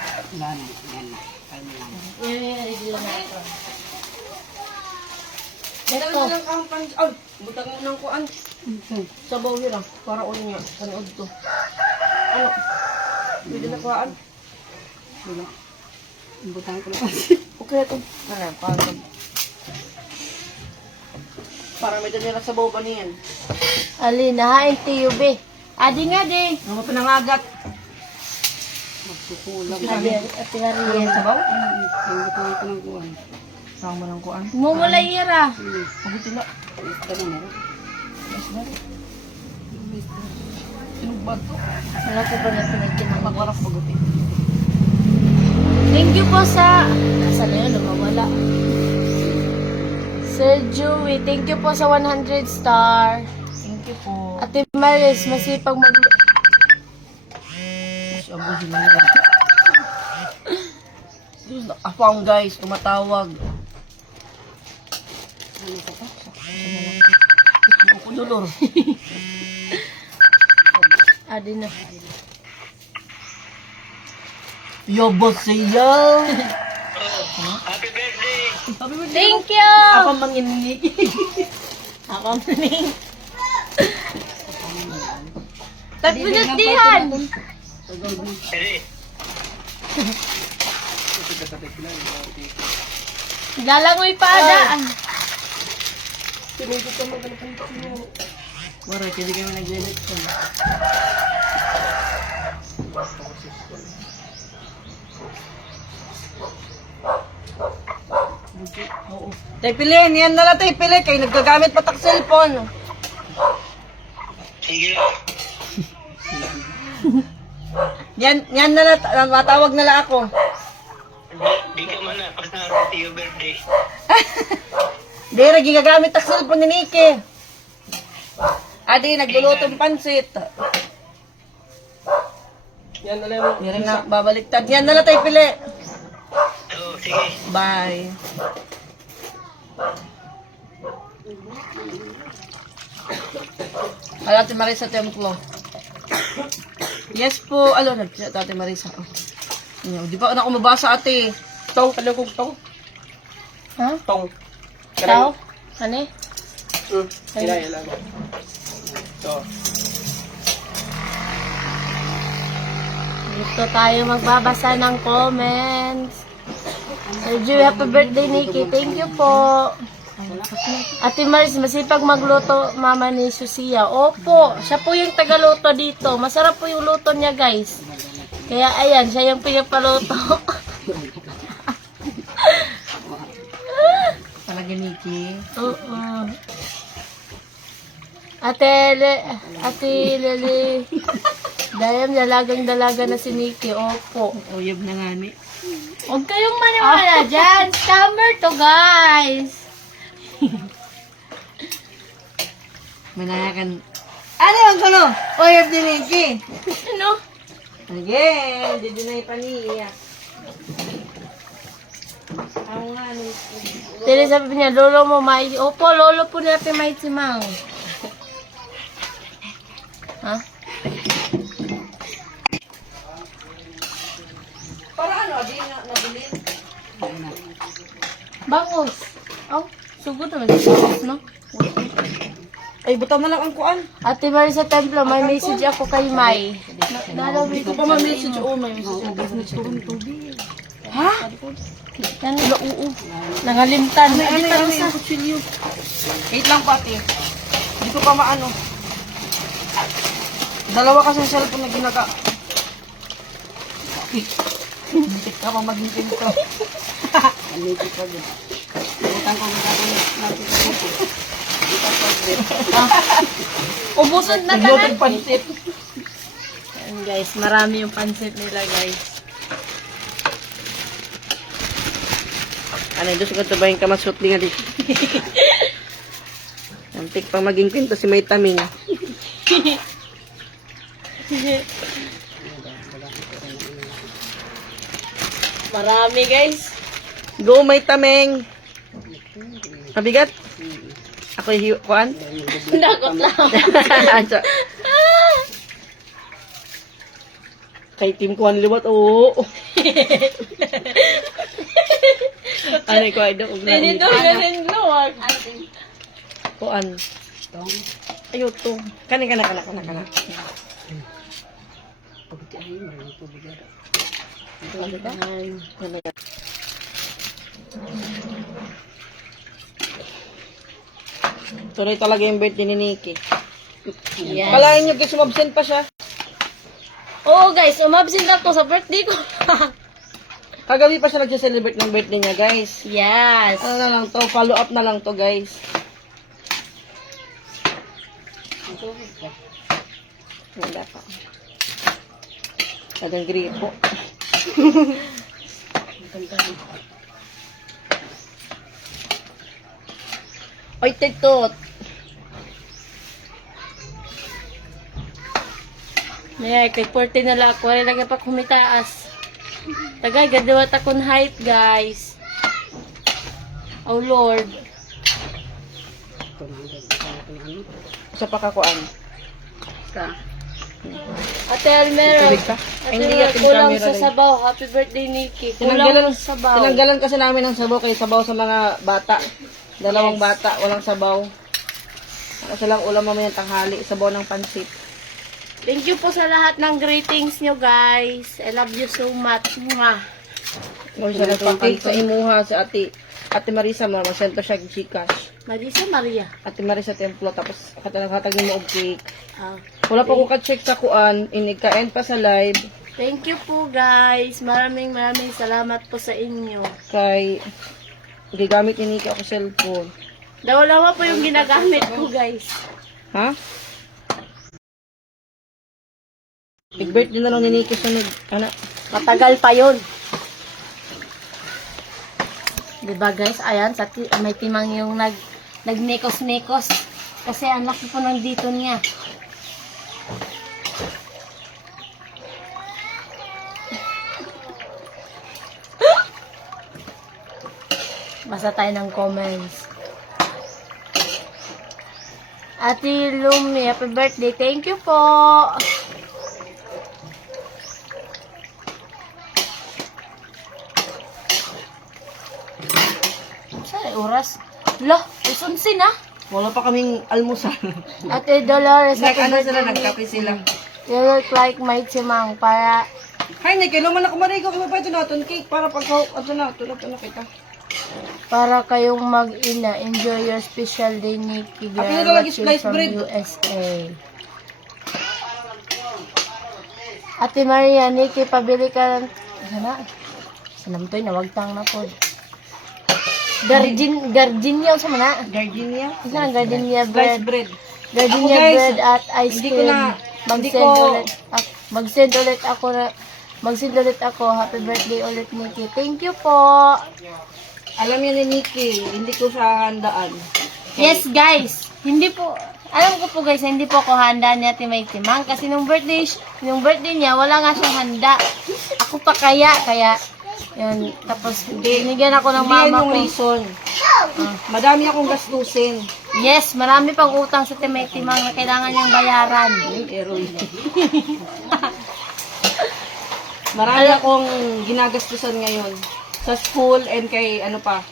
Ito na lang ang pan... Ay! Butang mo ng kuan. Sabaw nila. Para ulit nga. Panood to. Ano? Pwede na kuhaan? Wala. Butang ko lang kasi. Okay ito. Ano? Para may nila sabaw ba niyan? Ali, nahain tiyo, be. Adi nga, de. Ano pinangagat? Adi, ati nga rin. Sabaw? Butang ko ng kuan. Saan mo ng kuan? Mumulay ira. Mabuti na. Sinubad to. Wala ko ba na pinagkinang Magwarap mabuti. Thank you po sa... Nasa na yun, lumawala. Sir Joey, thank you po sa 100 star. Thank you po. Ate Maris, masipag mag... Abusin na nila. Afang guys, tumatawag. Ako dolor. Adi na. Yobot siya. Thank you! Ako manginig. Ako maning. Pinagdihan! Lalangoy pa adaan. Wala, hindi kami nag-election. Tay pilin, yan na lang tay pilin. Kayo nagkagamit pa tak cellphone. Sige. Yan na lang, matawag na lang ako. Di ka man na. Pasarating yung birthday. Di, nagagamit tak cellphone ni Nikki. Adi, naglulutong pansit. Yan na lang. Yan na, babaliktad. Yan na lang tay pili. Oo, sige. Bye. Ate Marisa Templo. Yes po. Alo, nag-chat Ate Marisa. Di ba na ako mabasa ate? Tong, ano kong tong? Ha? Tong. Tao? Ano? Kaya lang. Ito. Dito tayo magbabasa ng comments. Sir Joey, happy birthday, Nikki. Thank you po. Ate Maris, masipag magluto, mama ni Susia. Opo, siya po yung tagaluto dito. Masarap po yung luto niya, guys. Kaya ayan, siya yung pinapaluto. Talaga Nikki. Oo. Ate Lili. Dayam, dalagang-dalaga na si Nikki. Opo. Uyab na nga ni. Huwag kayong maniwala dyan. Scammer to, guys. Manayakan. Ano yung kuno? Uyab ni Nikki. Ano? Again, di na ipaniya. Ako nga, Tiri sabi niya, lolo mo, May. Opo, lolo po natin May si Mang. Ha? para ano, di na nabilin. Bangus. Oh, sugod naman si bangus, no? Ay, butaw na lang ang kuan. Ate Marisa Templo, may message ako kay May. Nalawin Ito pa ma-message. Oo, may message. Ha? Yan, oo. Nangalimtan. Ano sa kutsilyo? Wait lang pati. Hindi ko pa maano. Dalawa kasi yung cellphone na ginaga. Hindi ka pa maging pinto. Alipit pa din. Utang ko muna ko natin sa dito. Ubusod na Naglutong tanan. pansit. Ayan, guys, marami yung pansit nila, guys. Ano, doon sa ba yung kamasot nga dito? Antik pang maging pinto si May Taming. Marami, guys. Go May Taming! Mabigat? Ako yung kuan? Nakot lang. So, Kay Team Kuan liwat, oo. Ano ko, ay doon. Tinito, ganin luwag. Kuan. Ayo to. Kana. Tuloy talaga yung birthday ni Nikki. Yes. Kalahin nyo guys, sumabsent pa siya. Oo guys, umabsent ako sa birthday ko. Kagabi pa siya nag-celebrate ng birthday niya, guys. Yes. Ano na lang to, follow up na lang to, guys. Wala pa. Kadang gripo. Oy, tiktot. May kay 40 na lang ako. Wala lagi pa kumitaas. Tagay, gadawat akong height, guys. Oh, Lord. Sa pakakuan. Ate Almero. Tubig ka? Ate Hindi Almero, yakin kulang camera sa rin. sabaw. Happy birthday, Nikki. Kulang Tinanggalan, sa sabaw. tinanggalan kasi namin ng sabaw kay sabaw sa mga bata. Dalawang Yes. bata, walang sabaw. Kasi lang ulam mamayang tanghali, sabaw ng pansit. Thank you po sa lahat ng greetings nyo, guys. I love you so much. Mwah. Or sa nagpa-cake sa imuha sa Ate Marisa mo, masento siya Gcash. Marisa Maria. Ate Marisa Templo, tapos hatag mo og cake. Ah. Wala pa ko ka-check sa kuan, inigkain pa sa live, Thank you po, guys. Maraming salamat po sa inyo. kay gigamit ni Nika ako cellphone. Dalawa po yung ginagamit ko, guys. Ha? Big-birthday na lang ni Nika sunod. Anak. Matagal pa yun. Diba guys, ayan, may timang yung nagmekos-mekos. Kasi ang laki po ng dito niya. Basa tayo ng comments. Ate Lumi, happy birthday. Thank you po. Saan oras? Lah, usunsin na. Wala pa kaming almusal. Ate Dolores, happy Ano sila, birthday. nagkape sila. You look like my timang para Hay, Nika, naman ako marigo ko pa ito natin cake para pagka, ito na kita. para kayong mag-ina. Enjoy your special day, Nikki. Ako Girl, na lagi watching sliced from bread. USA. Ate Maria, Nikki, pabili ka ng... Sana? Sanamtoy, nawagtang na po. Gardenia sa mana? Gardenia. Isa ng gardenia Sliced bread. bread. Gardenia Ako, guys, bread at ice hindi cream. ko na- Mag-send ulit ako. Happy birthday ulit, Nikki. Thank you po. Alam niya ni Nikki, hindi ko siya handaan. Yes, guys. Hindi po, alam ko po guys, hindi po ako handa ni Ate May Timang kasi nung birthday niya, wala nga siyang handa. Ako pa kaya, yun, tapos binigyan ako ng Hindi yan mama yung ko. reason. Madami akong gastusin. Yes, marami pang utang sa Ate May Timang na kailangan niyang bayaran. Marami akong ginagastusan ngayon. Sa school and kay ano pa.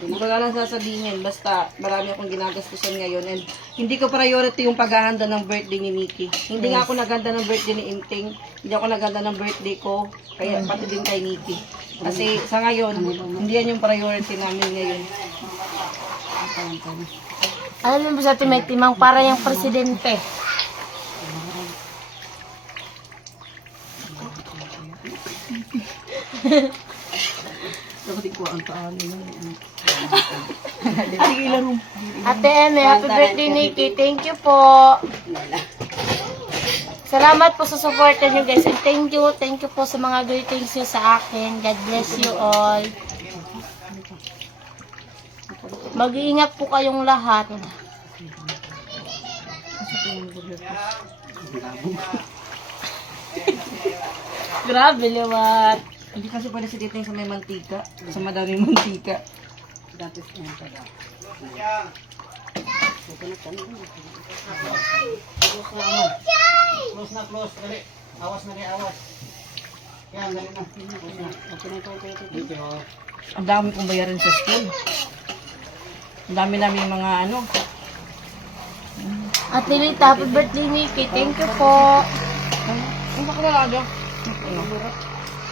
Hindi ko na lang sasabihin. Basta marami akong ginagastusan ngayon. And hindi ko priority yung paghahanda ng birthday ni Nikki. Hindi nga ako naganda ng birthday ni Inting. Hindi ako naganda ng birthday ko. Kaya pati din kay Nikki. Kasi sa ngayon, hindi yan yung priority namin ngayon. Alam mo sa Ate May Timang, para yung presidente. Ate Eme, happy birthday, Nikki. Thank you po. Salamat po sa support nyo guys. And thank you po sa mga greetings nyo sa akin. God bless you all. Mag-iingat po kayong lahat. Grabe, liwat. Hindi kasi pwede si Titing sa may mantika. Sa madaming mantika. Close na, close. Dali. Awas na rin, awas. Yan, dali na. Okay na ito. Ang dami kong bayarin sa school. Ang dami namin mga ano. Ate Lita, happy birthday, Nikki. Thank you po. Ang bakalala. Ano?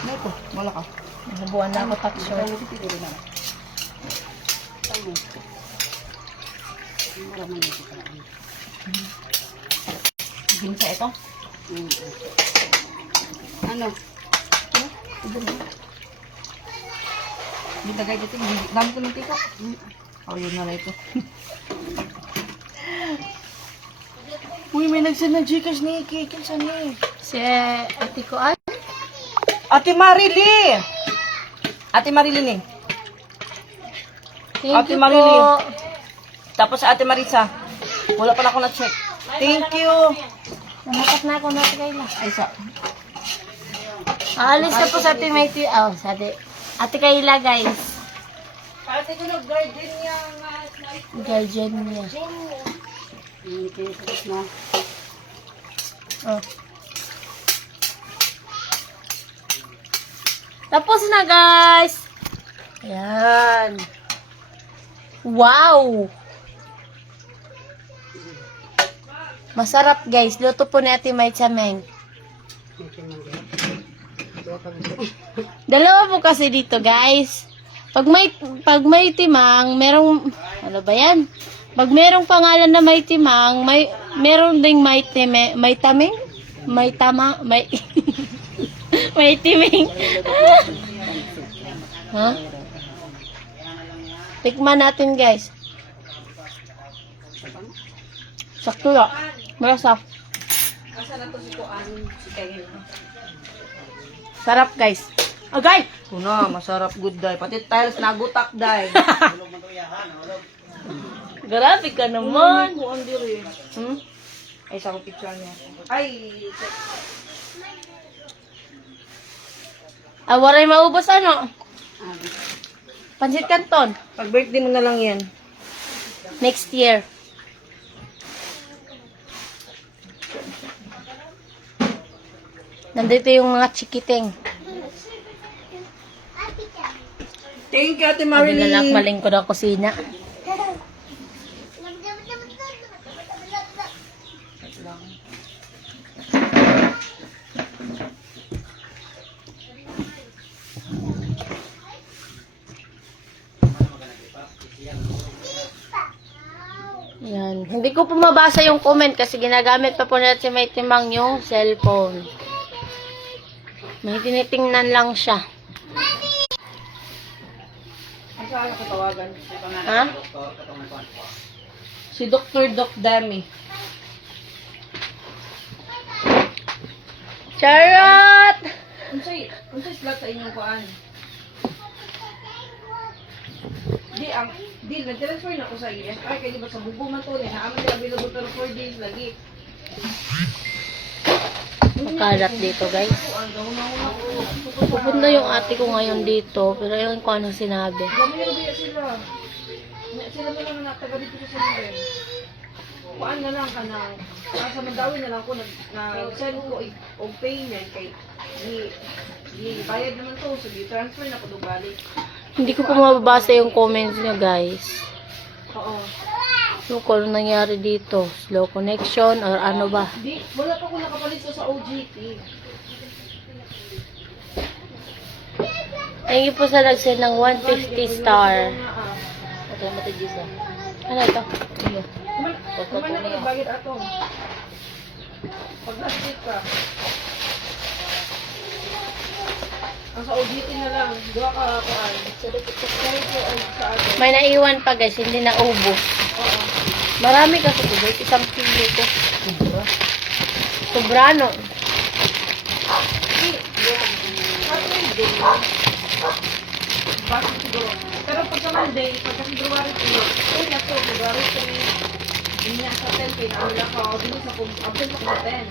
Ano ito? Wala ka. Nabubuan na ako taksyo. Ginsa ito? Ano? Hindi tagay dito. Dami ko ng tiko. Oh, yun na ito. Uy, may nagsend ng Gcash ni Kiki. Saan ni? Si ate ko ay. Ate Marily! Ate Marily ni. Thank Ate you Marily. po. Tapos sa Ate Marisa. Wala pa na ako na-check. Thank you. Namakat na ako na Kayla. Ay, sa... Aalis na po sa ate Mighty. Oh, sa ate Kayla, guys. Ate ko nag-garden niya. Guardian niya. Oh. Tapos na, guys. Ayan. Wow! Masarap, guys. Luto po ni Ate May sa men. Dalawa po kasi dito, guys. Pag may timang, merong ano ba 'yan? Pag merong pangalan na may timang, meron ding may taming, may tama, may may timing. Ha? Tikman natin, guys. Sakto lang. Malasa. Asa na to si Kuan? Si Kayla. Sarap, guys. Okay. Una, masarap good day. Pati tiles nagutak day. Grabe ka naman. Kuan diri. Ay, sa ko picture niya. Ay, Waray maubos ano? Pansit Canton. pag birthday mo na lang yan. Next year. Nandito yung mga chikiting. Thank you, Ate Maling Marily. malingkod ang kusina. Yan. Hindi ko po mabasa yung comment kasi ginagamit pa po natin si May Timang yung cellphone. May tinitingnan lang siya. Ang saan ako tawagan? Ha? Si Dr. Doc Dami. Charot! Unsay slot sa inyong kuan? Di, nag-transfer na ko sa ESR kaya di ba sa bubo man to ni naaman nila available pero 4 days lagi. Makalat dito, guys. Ang gahuna-huna ko. Pupunta yung ate ko ngayon dito, pero yung ko anong sinabi. Gamay na biya sila. Sila na lang na taga dito sa Sunday. Kuan na lang ka na. Sa mandawin na lang ko nag-send ko og payment kay di bayad naman to so di transfer na ko do balik. Hindi ko po mababasa yung comments niya, guys. Oo. So, kung ano nangyari dito, slow connection or ano ba? Di wala pa ko nakapalit sa OGT. Thank you po sa nag-send ng 150 star. Ito mo to Gisa. Ano ito? Kuman na ko bayad ato. Pag nag-sit ka. Ang sa OGT na lang, duha ka kuan. Sa atin. May naiwan pa, guys, hindi na ubos. Oo. Marami kasi ito, guys. Isang kilo to. Sobrano. Saturday. Bakit siguro? Pero pagka Monday, pagka February 2, kaya to, February 3, hindi sa 10, kaya naula ka, o din sa absent sa 10.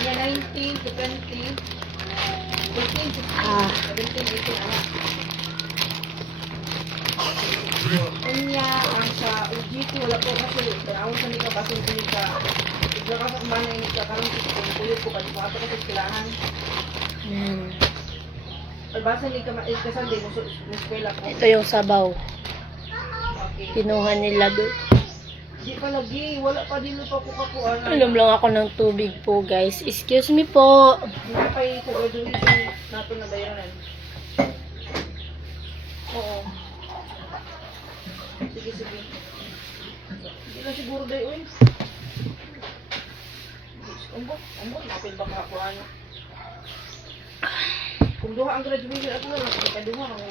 Kaya 19 to 20, 14, 15, 17, 18, Kanya, ang sa UGT, wala po kasi. Kaya ako sa nika, kasi hindi ka. Bigla ka sa kumana yung nika, karang kuyot ko pa. Di ba kasi kailangan. Ay, basta nika, kasan din, muskwela ko. Ito yung sabaw. Okay. Kinuha nila doon. Di pa lagi, wala pa din pa ko kakuan. Inom lang ako ng tubig po, guys. Excuse me po. Hindi pa yung sa graduation natin na bayaran. Oo. Sige, sige. Hindi na siguro dayo, uy. Umbot, napil ba kakuan? Kung duha ang graduation, ako na lang. Kung kaduha, ang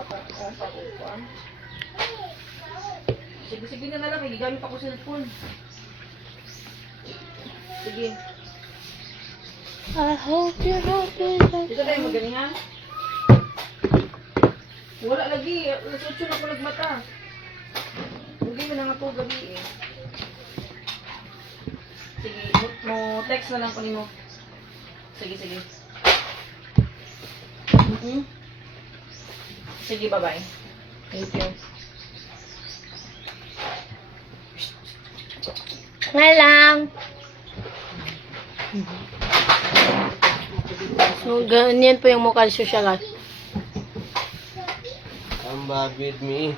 magkakuan sa kuan. Sige na lang, gigamit ako sa cellphone. Sige. I hope you're happy. Dito tayo magalingan. Wala lagi. Nasutsun ako nagmata. Hindi mo na nga po gabi eh. Sige, mo text na lang ko nimo. Sige, sige. Sige, bye-bye. Thank you. Nga lang. So, ganyan po yung mukha ni Susha, guys. Come back with me.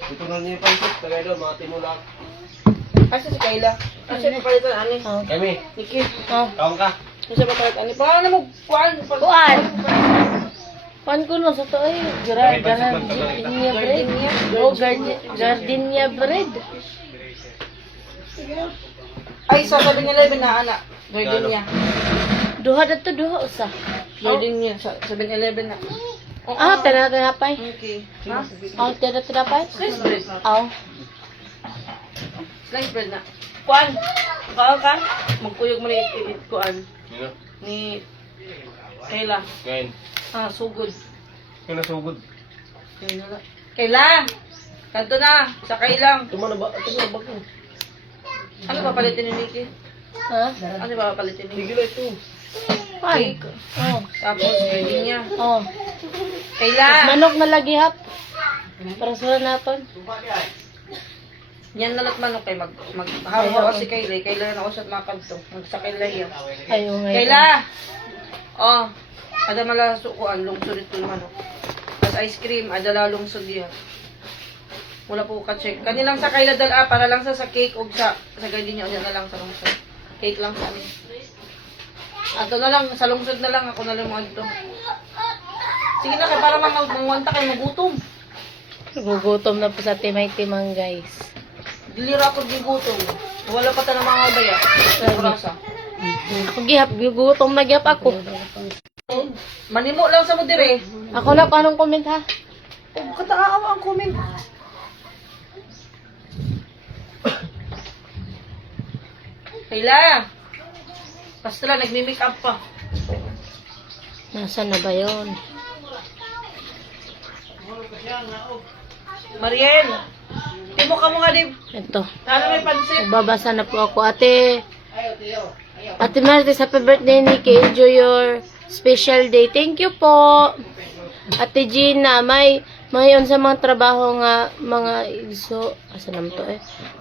Ito na niya yung pansit. Tagay doon, mga timulak. Asa si Kayla? Asa si papalitan, ani? Oh. Kami, Niki. Oh. kaon ka. Asa papalitan, ani? Paano mo kuan? Kuan. Kuan ko no sa to ay gardenia bread. Oh, gardenia bread. Ay, sa 7-Eleven na, anak. Gardenia. Duha dito, duha usa. Gardenia, sa 7-Eleven na. Oo. Ah, tinapay. Okay. Ha? Oh, tinapay. Slice bread. Oh. Slice bread na. Kuan. Kuan ka? Magkuyog mo ni kuan. Sino? Ni Kayla. Ngayon. Ah, sugod. Kaya nasugod. Kayla! Kanto na! Sa Kaylang. Tumana ba? Tumana ba ko? Ano ba palitin ni Nikki? Ha? Ano ba palitin ni Nikki? Tigil ito. Kuan. Cake. Oh. Tapos, gardenia. Oh. Kayla! Manok na lagi hap. Para sa naton. Yan nalat manok kay maghahawa si Kayla. Kayla na usat makanto. Magsakay lang yan. Ayo ngayon. Kayla! Oh, ada mala sukuan lungsod ito yung manok. As ice cream, ada la lungsod yan. Wala po ka check. Kanilang sa Kayla dala para lang sa cake o sa gardenia o na lang sa lungsod. Cake lang sa amin. Ato na lang, sa lungsod na lang ako na lang mga dito. Sige na kay para mangwanta kayo magutom. Gugutom na po sa timay-timang, guys. Dilira ko gigutom. Wala pa ta ng mga baya. Kurasa. Ako gihap, gugutom na gihap ako. Manimo lang sa mo dire. Ako na, anong comment ha? Kataawa ang comment. Kayla! Basta lang, nagmi-make up pa. Nasaan na ba yun? Mariel! Timo ka mo nga, Dib. Ito. Ano may pansit? Magbabasa na po ako. Ate Martes, happy birthday, Nikki. Enjoy your special day. Thank you po. Ate Gina, may sa mga trabaho nga mga igso, asa naman to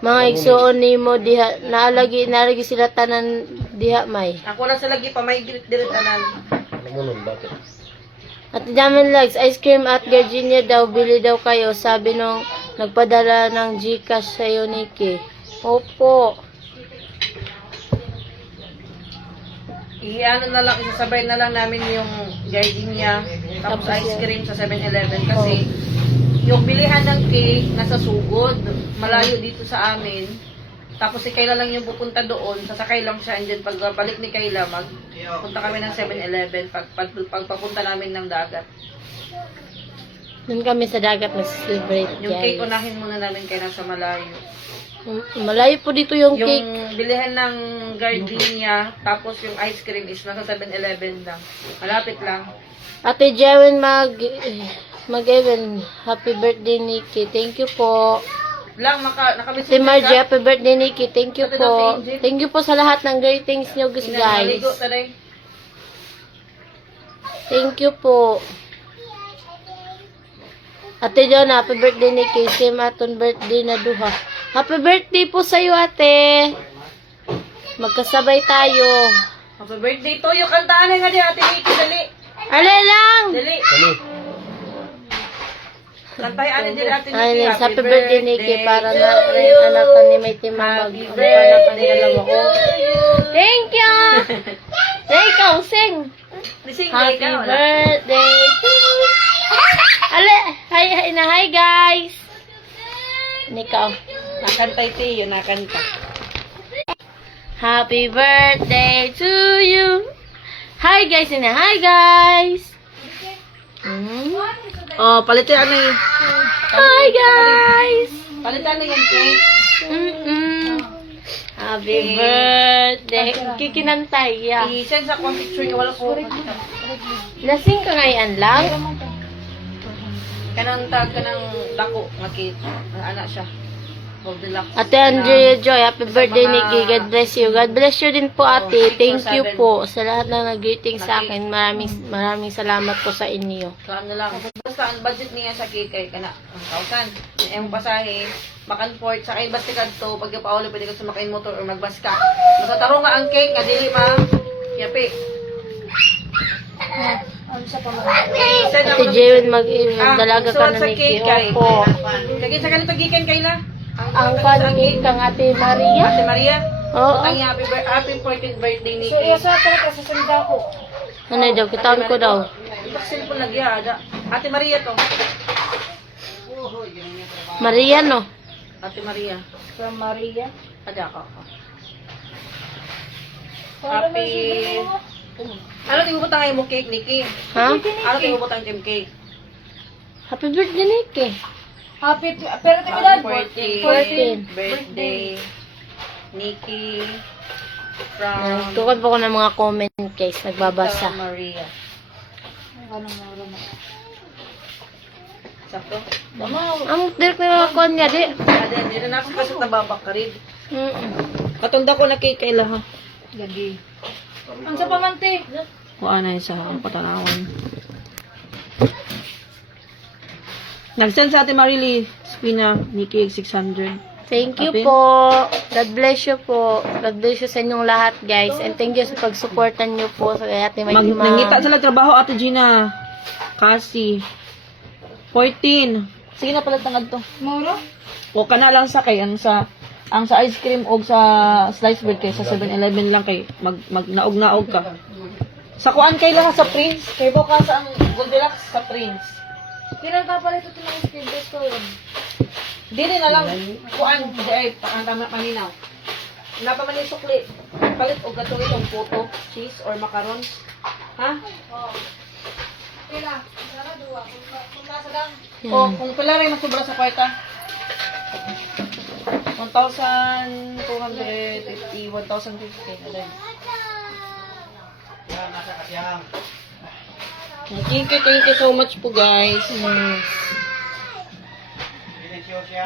mga igsoon nimo diha, naalagi sila tanan diha may. Ako na sa lagi pa, may diretanan. Alam mo nun, bakit? Ate Diamond Legs, ice cream at Virginia daw, bili daw kayo. Sabi nung nagpadala ng Gcash sa'yo, Nikki. Opo. Iano na lang, isasabay na lang namin yung gardenia, tapos ice cream sa 7-Eleven kasi yung bilihan ng cake nasa sugod, malayo dito sa amin. Tapos si Kayla lang yung pupunta doon, sasakay lang siya, and then pagbalik ni Kayla, magpunta kami ng 7-Eleven pagpapunta namin ng dagat. Doon kami sa dagat nag-celebrate, Yung cake guys. unahin muna namin kaya nasa malayo. Malayo po dito yung cake. Yung bilihan ng gardenia, tapos yung ice cream is nasa 7-Eleven lang. Malapit lang. Ate Jewin mag-even, happy birthday, Nikki. Thank you po. Lang, nakamiss Ate Margie, happy birthday, Nikki. Thank you po. Thank you po sa lahat ng greetings nyo, guys. Inaligo taday. Thank you po. Ate John, happy birthday ni Casey. Aton birthday na duha. Happy birthday po sa'yo, ate. Magkasabay tayo. Happy birthday to you. Kantaan na nga di, Ate Nikki. Dali. Ale lang! Dali. Kantahin ano din, Ate Nikki. Ay, happy birthday, Nikki. Para na rin anak ka ni may timang mag-anak ang dalawa ko. Thank you! Ikaw, sing! Lising Happy ka, wala. birthday to you. Ale! Hi guys! Ikaw. Nakantay tiyo, nakanta. Happy birthday to you. Hi guys, hi guys. Oh, palitan na yun. Hi guys. Palitan na yung cake. Happy birthday. Kikinantay ya. I-send sa akong picture niya, wala ko. Lasing ka ngayon lang. Kanang tag, kanang dako, nga cake. Anak siya. Goldilocks. Ate Andrea Joy, happy birthday Nikki. God bless you. God bless you din po ate. Thank you po sa lahat na nag-greeting sa akin. Maraming salamat po sa inyo. So, ano lang. Basta, ang budget niya sa cake ay kana 1,000. Yung pasahe, makan port, sakay bastikad to, pag paulo, pwede ka sumakain motor or magbas ka. Basta taro nga ang cake, nga dili ma. Yapi. Ate Jewin, mag-dalaga ka na Nikki. Opo. Kagin sa kanito gikan kay na. Ang pancake kang Ate Maria. Ate Maria. Oo. Ang happy 14th birthday ni So, Kate. ano daw, kitaan ko daw. Ito cellphone lagi ada. Ate Maria to. Maria, no? Ate Maria. From Maria. Ada ka. Happy. Ano tingin mo tayo mo cake, Nikki? Ha? Ano tingin mo tayo team cake? Happy birthday, Nikki. Happy 14th birthday, Nikki, from Nagtukod po ko ng mga comment guys, nagbabasa. Santa Maria. Sakto? Ang dirk na mga kon nga, di. Hindi na ako kasi nababakarid. Katunda ko na cake kay laha. Gagi. Ang sa pamante. Kuha na yun sa patanawan. Nag-send sa Ate Marily, Spina, Nikki, 600. Thank you Ate? po. God bless you po. God bless you sa inyong lahat guys. And thank you sa pag-supportan nyo po sa Ate May Nangita sila trabaho, Ate Gina. Kasi. 14. Sige na pala tangad to. Muro? O ka na lang sa kay, ang sa ice cream o sa slice bread kay, sa 7-Eleven lang kay, naog ka. Sa kuan kay lang sa Prince. Kay ka sa ang Goldilocks sa Prince. Pinagpapalit ito ng ice cream restaurant. Dili na lang kuan di ay ang tama maninaw. Wala pa man yung sukli. Palit og gato itong puto, cheese or macarons. Ha? Oo. Pila, sara duwa kung nasa lang. O kung pila rin masubra sa kwarta. 1,250, 1,050 na din. Thank you so much po guys.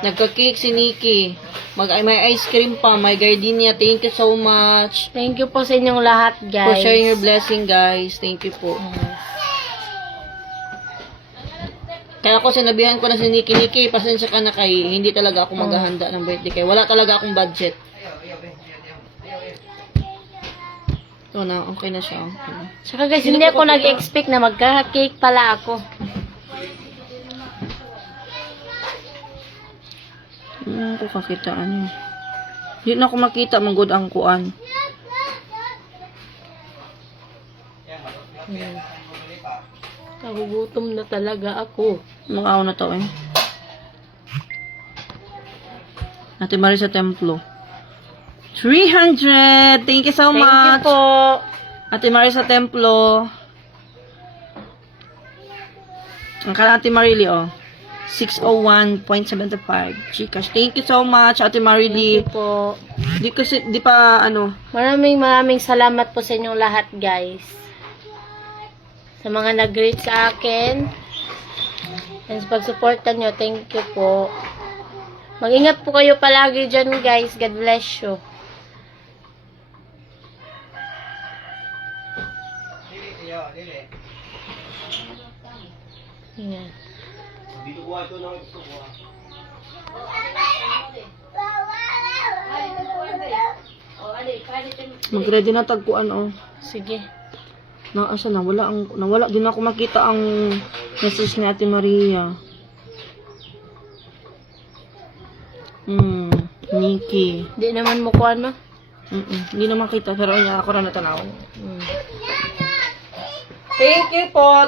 Nagka-cake si Nikki. May ice cream pa, may gardenia. Thank you so much Thank you po sa inyong lahat for guys. sharing your blessing guys. Thank you po. Kaya ako sinabihan ko na si Nikki, pasensya ka na kay hindi talaga ako maghahanda ng birthday kay wala talaga akong budget. Ito na, okay na siya. Okay na. Saka guys, hindi ako nag-expect na magka-cake pala ako. Ako kakitaan yun. Hindi na ako makita, manggod ang kuan. Nagugutom na talaga ako. Mga ako na to eh. Ate Marisa Templo. 300! Thank you so Thank you much! po. Ate Marisa Templo. Ang kala Ate Marily, oh. 601.75 Gcash. Thank you so much, Ate Marily. Thank you po. Di pa, ano. Maraming salamat po sa inyong lahat guys. Sa mga nag-greet sa akin. And sa pag-supportan nyo, thank you po. Mag-ingat po kayo palagi dyan guys. God bless you. Ayan. Mag-ready na tagkuan oh. Sige. Asa nawala din ako makita ang message ni Ate Maria. Nikki. Di naman mo ko ano. Hindi na makita pero niya ako ra natanaw. Thank you po.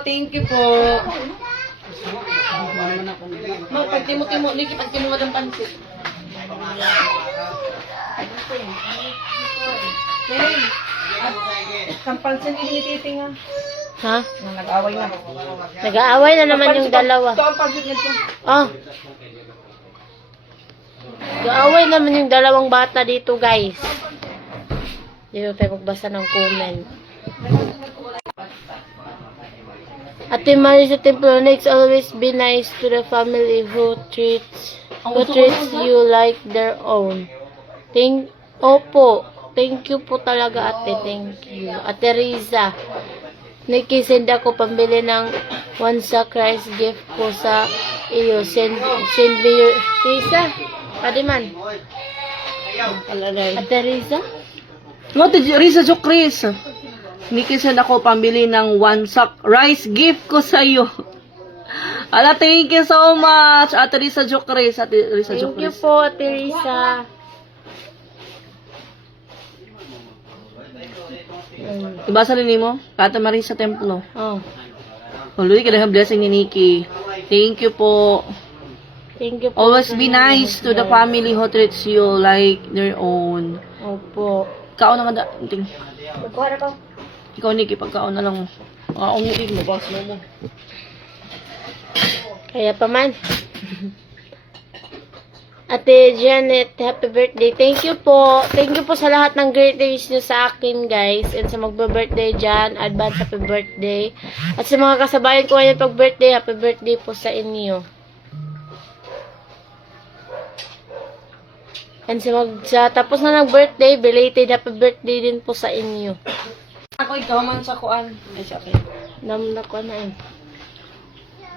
Magpagtimo-timo Nikki pagtimo nga ng pansit. Kampansin initiating nga. Ha? Nag-away na. Nag-aaway na naman yung dalawa. Ito ang pansit nito. Oh. Nag-aaway naman yung dalawang bata dito, guys. Dito tayo magbasa ng comment. Ate Marisa Templo, next always be nice to the family who treats you like their own. Thank you po talaga ate, thank you. Ate Riza, Nikki, send ako pambili ng one sacrifice gift ko sa iyo. Send me your Riza. Pwede man. Ate Riza? No, Risa Chris. Nikki, send ako pambili ng one sack rice gift ko sa iyo. Ala, thank you so much. Ate Risa Chris. Thank you po, Ate Riza. Ibasa rin mo? Ate Marisa Templo. Oh. Huluy, kailangan blessing ni Nikki. Thank you po. Thank you po. Always be nice to the family who treats you like their own. Opo. Ikaw naman da. Ting. Magkuha na ko. Ikaw, Nikki, pagkaon na lang mo. Nikki, mo. Boss mo. Kaya pa man. Ate Janet, happy birthday. Thank you po. Thank you po sa lahat ng great days nyo sa akin, guys. And sa magbe-birthday dyan, advance happy birthday. At sa mga kasabayan ko ngayon pag-birthday, happy birthday po sa inyo. And sa tapos na ng birthday, belated happy birthday din po sa inyo. Ako, ikaw man sa kuan. Ay, siya, okay. Namna ko na eh.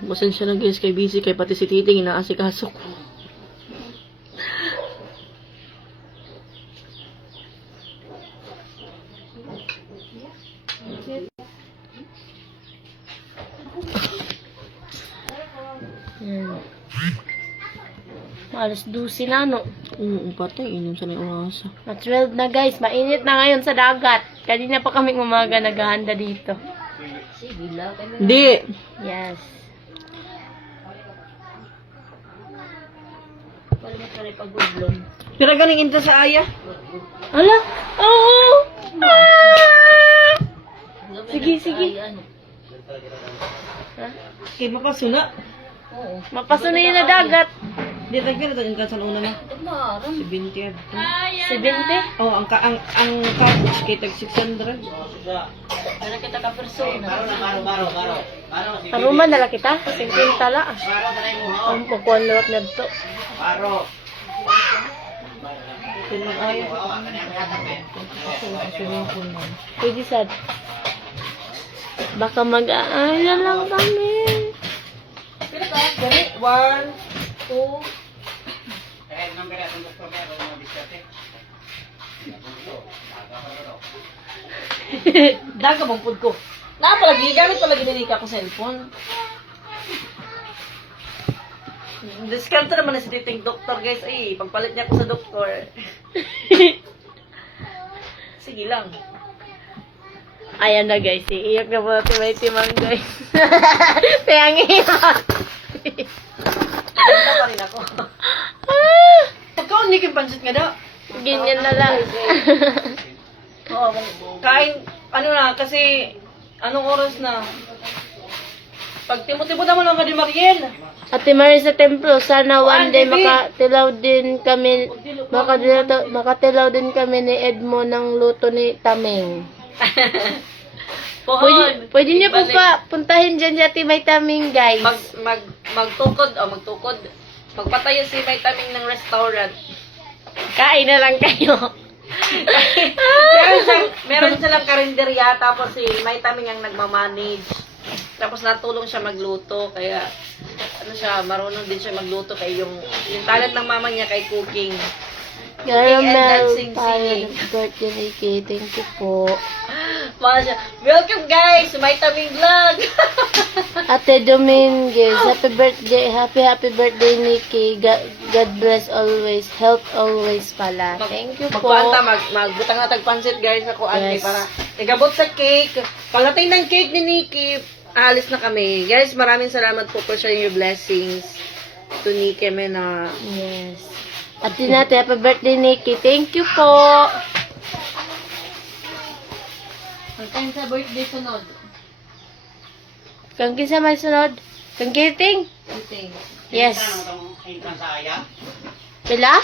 Basan siya na guys, kay busy, kay pati si Titing, inaasikaso ko. Alas 12 na, no? Patay, inom sa na yung orasa. At 12 na, guys. Mainit na ngayon sa dagat. Kanina pa kami umaga naghahanda dito. Hindi. Yes. Pero galing inta sa aya. Ala? Oo! Ah! Sige. Ha? Kay mapasuna. Mapasunod na dagat. Di tagpira tag ang sa una na. 70. 70? Oh, ang couch kay tag 600. Aruman na lang kita. 50 la. Ang pagkuhan lewat na ito. Pinag-aya. Pwede sad. Baka mag-aaya lang kami. Dali, 1, 2. Daga mong food ko. Napalagi, gamit palagi ninika ko cellphone. Discount naman na si titing doktor guys. Ay, pagpalit niya ako sa doktor. Sige lang. Ayan na guys, iiyak na po natin may timang guys. Piyang-iyak. Ganda pa rin ako. Ikaw, Nicky, pansit nga daw. Ganyan na lang. Oo, kain, ano na, kasi, anong oras na? Pag timo-timo naman lang ka di Mariel. Ate Marisa Templo, sana one day makatilaw din kami ni Edmo ng luto ni Taming. Pwede niyo po pa puntahin dyan si Ate May Taming, guys. Magtukod. Magpatayo si May Taming ng restaurant. Kain na lang kayo. Meron silang karinderya, tapos si May Taming ang nagmamanage. Tapos natulong siya magluto, kaya ano siya, marunong din siya magluto kay yung talent ng mama niya kay cooking. Caramel dancing, para singing. birthday Nikki. Thank you po. Mga siya, welcome guys! May taming vlog! Ate Dominguez, happy birthday Nikki. God bless always. Health always pala. Thank you po. Magkuanta, magbutang na tagpansit guys sa kuan Yes. para igabot sa cake. Pagdating ng cake ni Nikki, alis na kami. Guys, maraming salamat po for sharing your blessings to Nikki Mena. Yes. Ate Nate, happy birthday Nikki. Thank you po. Hanggang sa birthday sunod. Kang kinsa may sunod? Kang kiting? Yes. Ano itong entrance sa aya? Pila?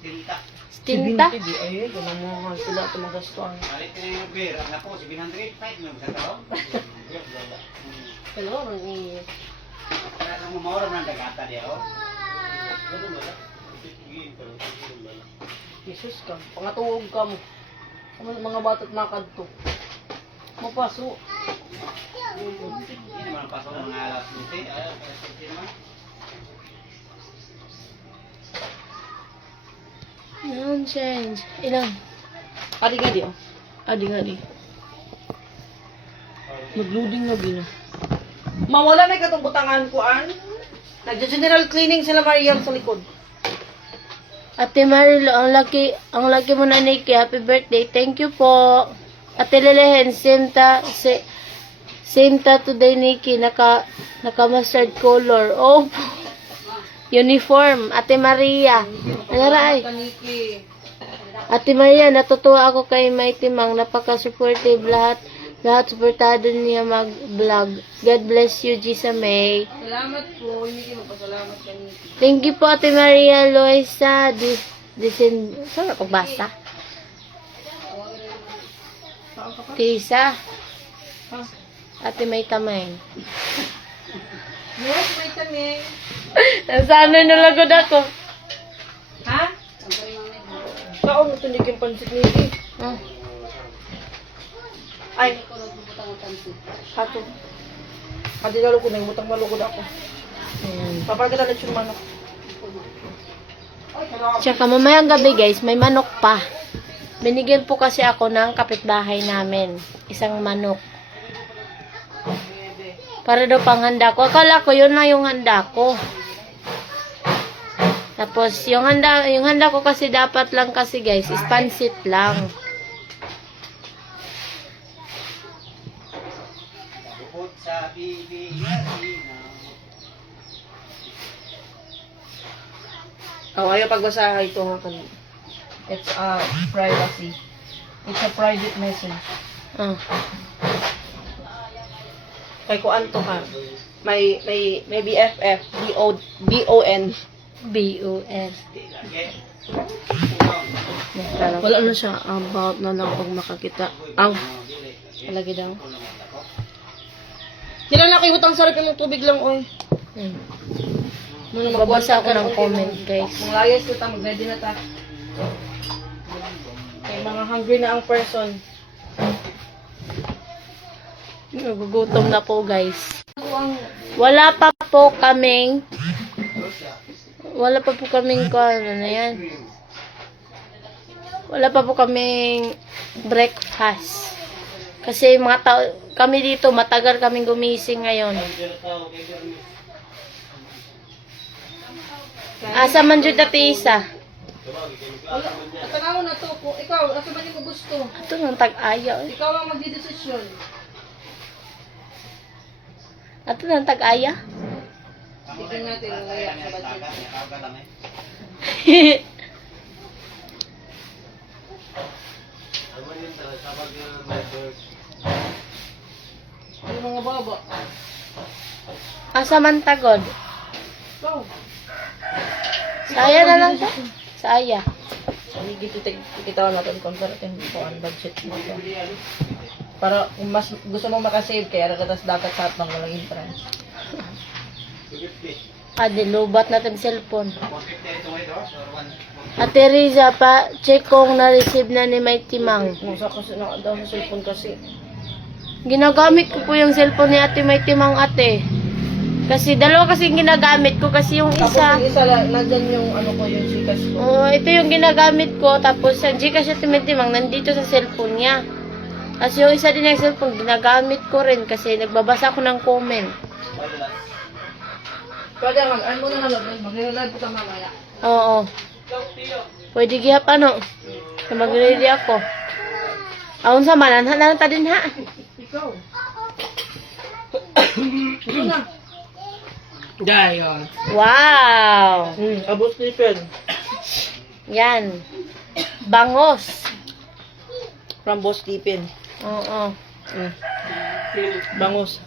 Tinta. Tinta? Ay, ganun mo nga sila tumagastuan. Balik na yung beer. Ang na po, 700. 5 na sa tao. Hello, mangi. Kaya nang mamawara ng dagata diya, oh. Jesus ka, pangatuog ka mo. Mga bata't makad to. Mapaso. Hindi naman ang pasok ng mga alas 12. Naman. Nonsense. Ilang? Adi nga di, oh. Adi. Nag-loading na gina. Mawala na katong butangan ko, an. Nagja-general cleaning sila Mariam sa likod. Ate Marilo, ang laki mo na Nikki. Happy birthday. Thank you po. Ate Lilehen, same ta today Nikki. Naka mustard color. Oh, uniform. Ate Maria. Ano ray? Kaniki. Ate Maria, natutuwa ako kay Mighty Mang. Napaka-supportive lahat. Lahat supportado niya mag-vlog. God bless you, Gisa May. Salamat po. Hindi magpasalamat kaniki. Thank you po, Ate Maria Loisa. Saan na pagbasa? Tisa. Ate May Tamay. Yes, may kami. Nasaan na nalagod ako? Ha? Kaon ito hindi yung pansit niki. Ay. Hato. Adi lalo ko na yung butang malugod ako. Papagala na yung manok. Tsaka mamayang gabi guys, may manok pa. Binigyan po kasi ako ng kapitbahay namin. Isang manok. Para daw pang handa ko. Akala ko yun na yung handa ko. Tapos yung handa ko kasi dapat lang kasi guys, is pansit lang. Bukod sa bibig. Oh, ayaw pagbasa ito ha kan. It's privacy. It's a private message. Ah. Kay kuan to ha. May BFF, BON. B-U-S. Wala na siya about na lang pag makakita. Ang palagi daw. Dila na kayo hutang sarap yung tubig lang oy. Muna Babasa ako ng comment guys. Mga layas ko ta, mag-ready na ta. Kaya mga hungry na ang person. Nagugutom na po guys. Ako ang Wala pa po kaming ano na yan. Wala pa po kaming breakfast. Kasi kami dito matagal kaming gumising ngayon. Asa man jud dati isa. Tanaw na to po. Ikaw, asa ba mo gusto? Ato nang tag-aya. Ikaw ang magdidesisyon. Ato nang tag-aya. Tignan natin ang laya sa budget. Ano mga baba? Asa man tagod. Ikaw. Saya na lang to. Saya. Hindi kita natin kung ang budget mo. Para kung mas gusto mo makasave, kaya nagatas dapat sa atang walang entrance. Lubat natin cellphone. Ate Riza pa, check kung na-receive na ni Mighty Mang. Kung sa kasi na daw sa cellphone kasi. Ginagamit ko po yung cellphone ni Ate May Timang ate. Kasi dalawa kasi ginagamit ko kasi yung Tapos isa. yung isa, nandyan yung ano ko, yung Gcash ko. Oo, ito yung ginagamit ko. Tapos sa Gcash at Ate May Timang nandito sa cellphone niya. Kasi yung isa din yung cellphone ginagamit ko rin kasi nagbabasa ko ng comment. Pwede mag-ano muna na log, mag-live ko mamaya. Oo. Pwede gihap ano. Na mag-ready ako. Aun sa manan, hanan ta din ha. Ikaw. Ito na. Dayon. Wow! Abot ni Pen. Yan. Bangos. From Boss Stephen. Oo. Bangus.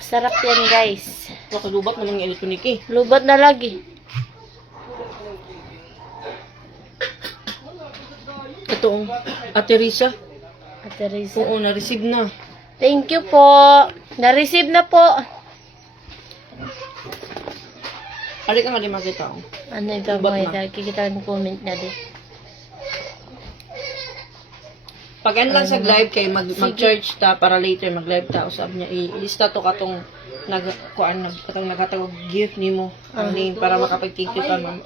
Sarap yan guys. Wakalubat naman yung electronic eh. Lubat na lagi. Ito, Ate Risa. Ate Riza. Oo, na-receive na. Thank you po. Na-receive na po. Ari ka nga di makita ko. Ano ito Lubat mga na. idol? Kikita yung comment na din. Pag ano lang sa live kay mag-charge ta para later mag-live ta usab niya ilista to katong nagkatawag gift nimo ang name para makapag-thank you ka ma'am.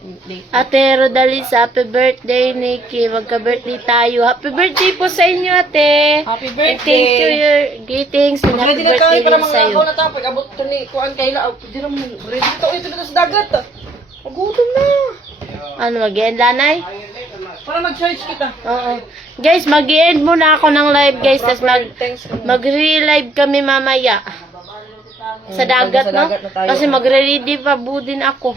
Ate Rodalisa, happy birthday Nikki. Magka-birthday tayo. Happy birthday po sa inyo ate. Happy And birthday. thank you your greetings and happy Ready na birthday kami para din mga sa'yo. ako na ta pag abot to ni kuan kay la. Di ra mo ready to ito na sa dagat. Magutom na. Ano, mag-end lanay? Para mag-charge kita. Oo. Guys, mag-end muna ako ng live guys. Tapos Thanks. mag-re-live kami mamaya. Sa dagat, no? dagat na tayo. Kasi magre-ready pa din ako.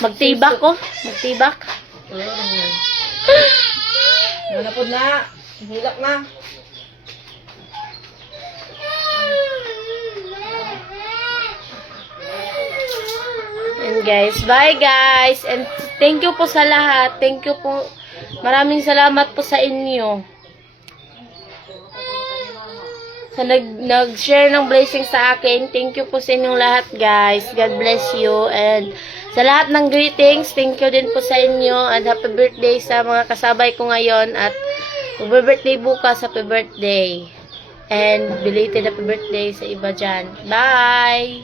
Magtibak ko. Magtibak. Wala po na. Hilak na. And guys, bye guys. And thank you po sa lahat. Thank you po. Maraming salamat po sa inyo. Sa nag-share ng blessing sa akin. Thank you po sa inyong lahat guys. God bless you. And sa lahat ng greetings, thank you din po sa inyo. And happy birthday sa mga kasabay ko ngayon. At happy birthday bukas. Happy birthday. And belated happy birthday sa iba dyan. Bye!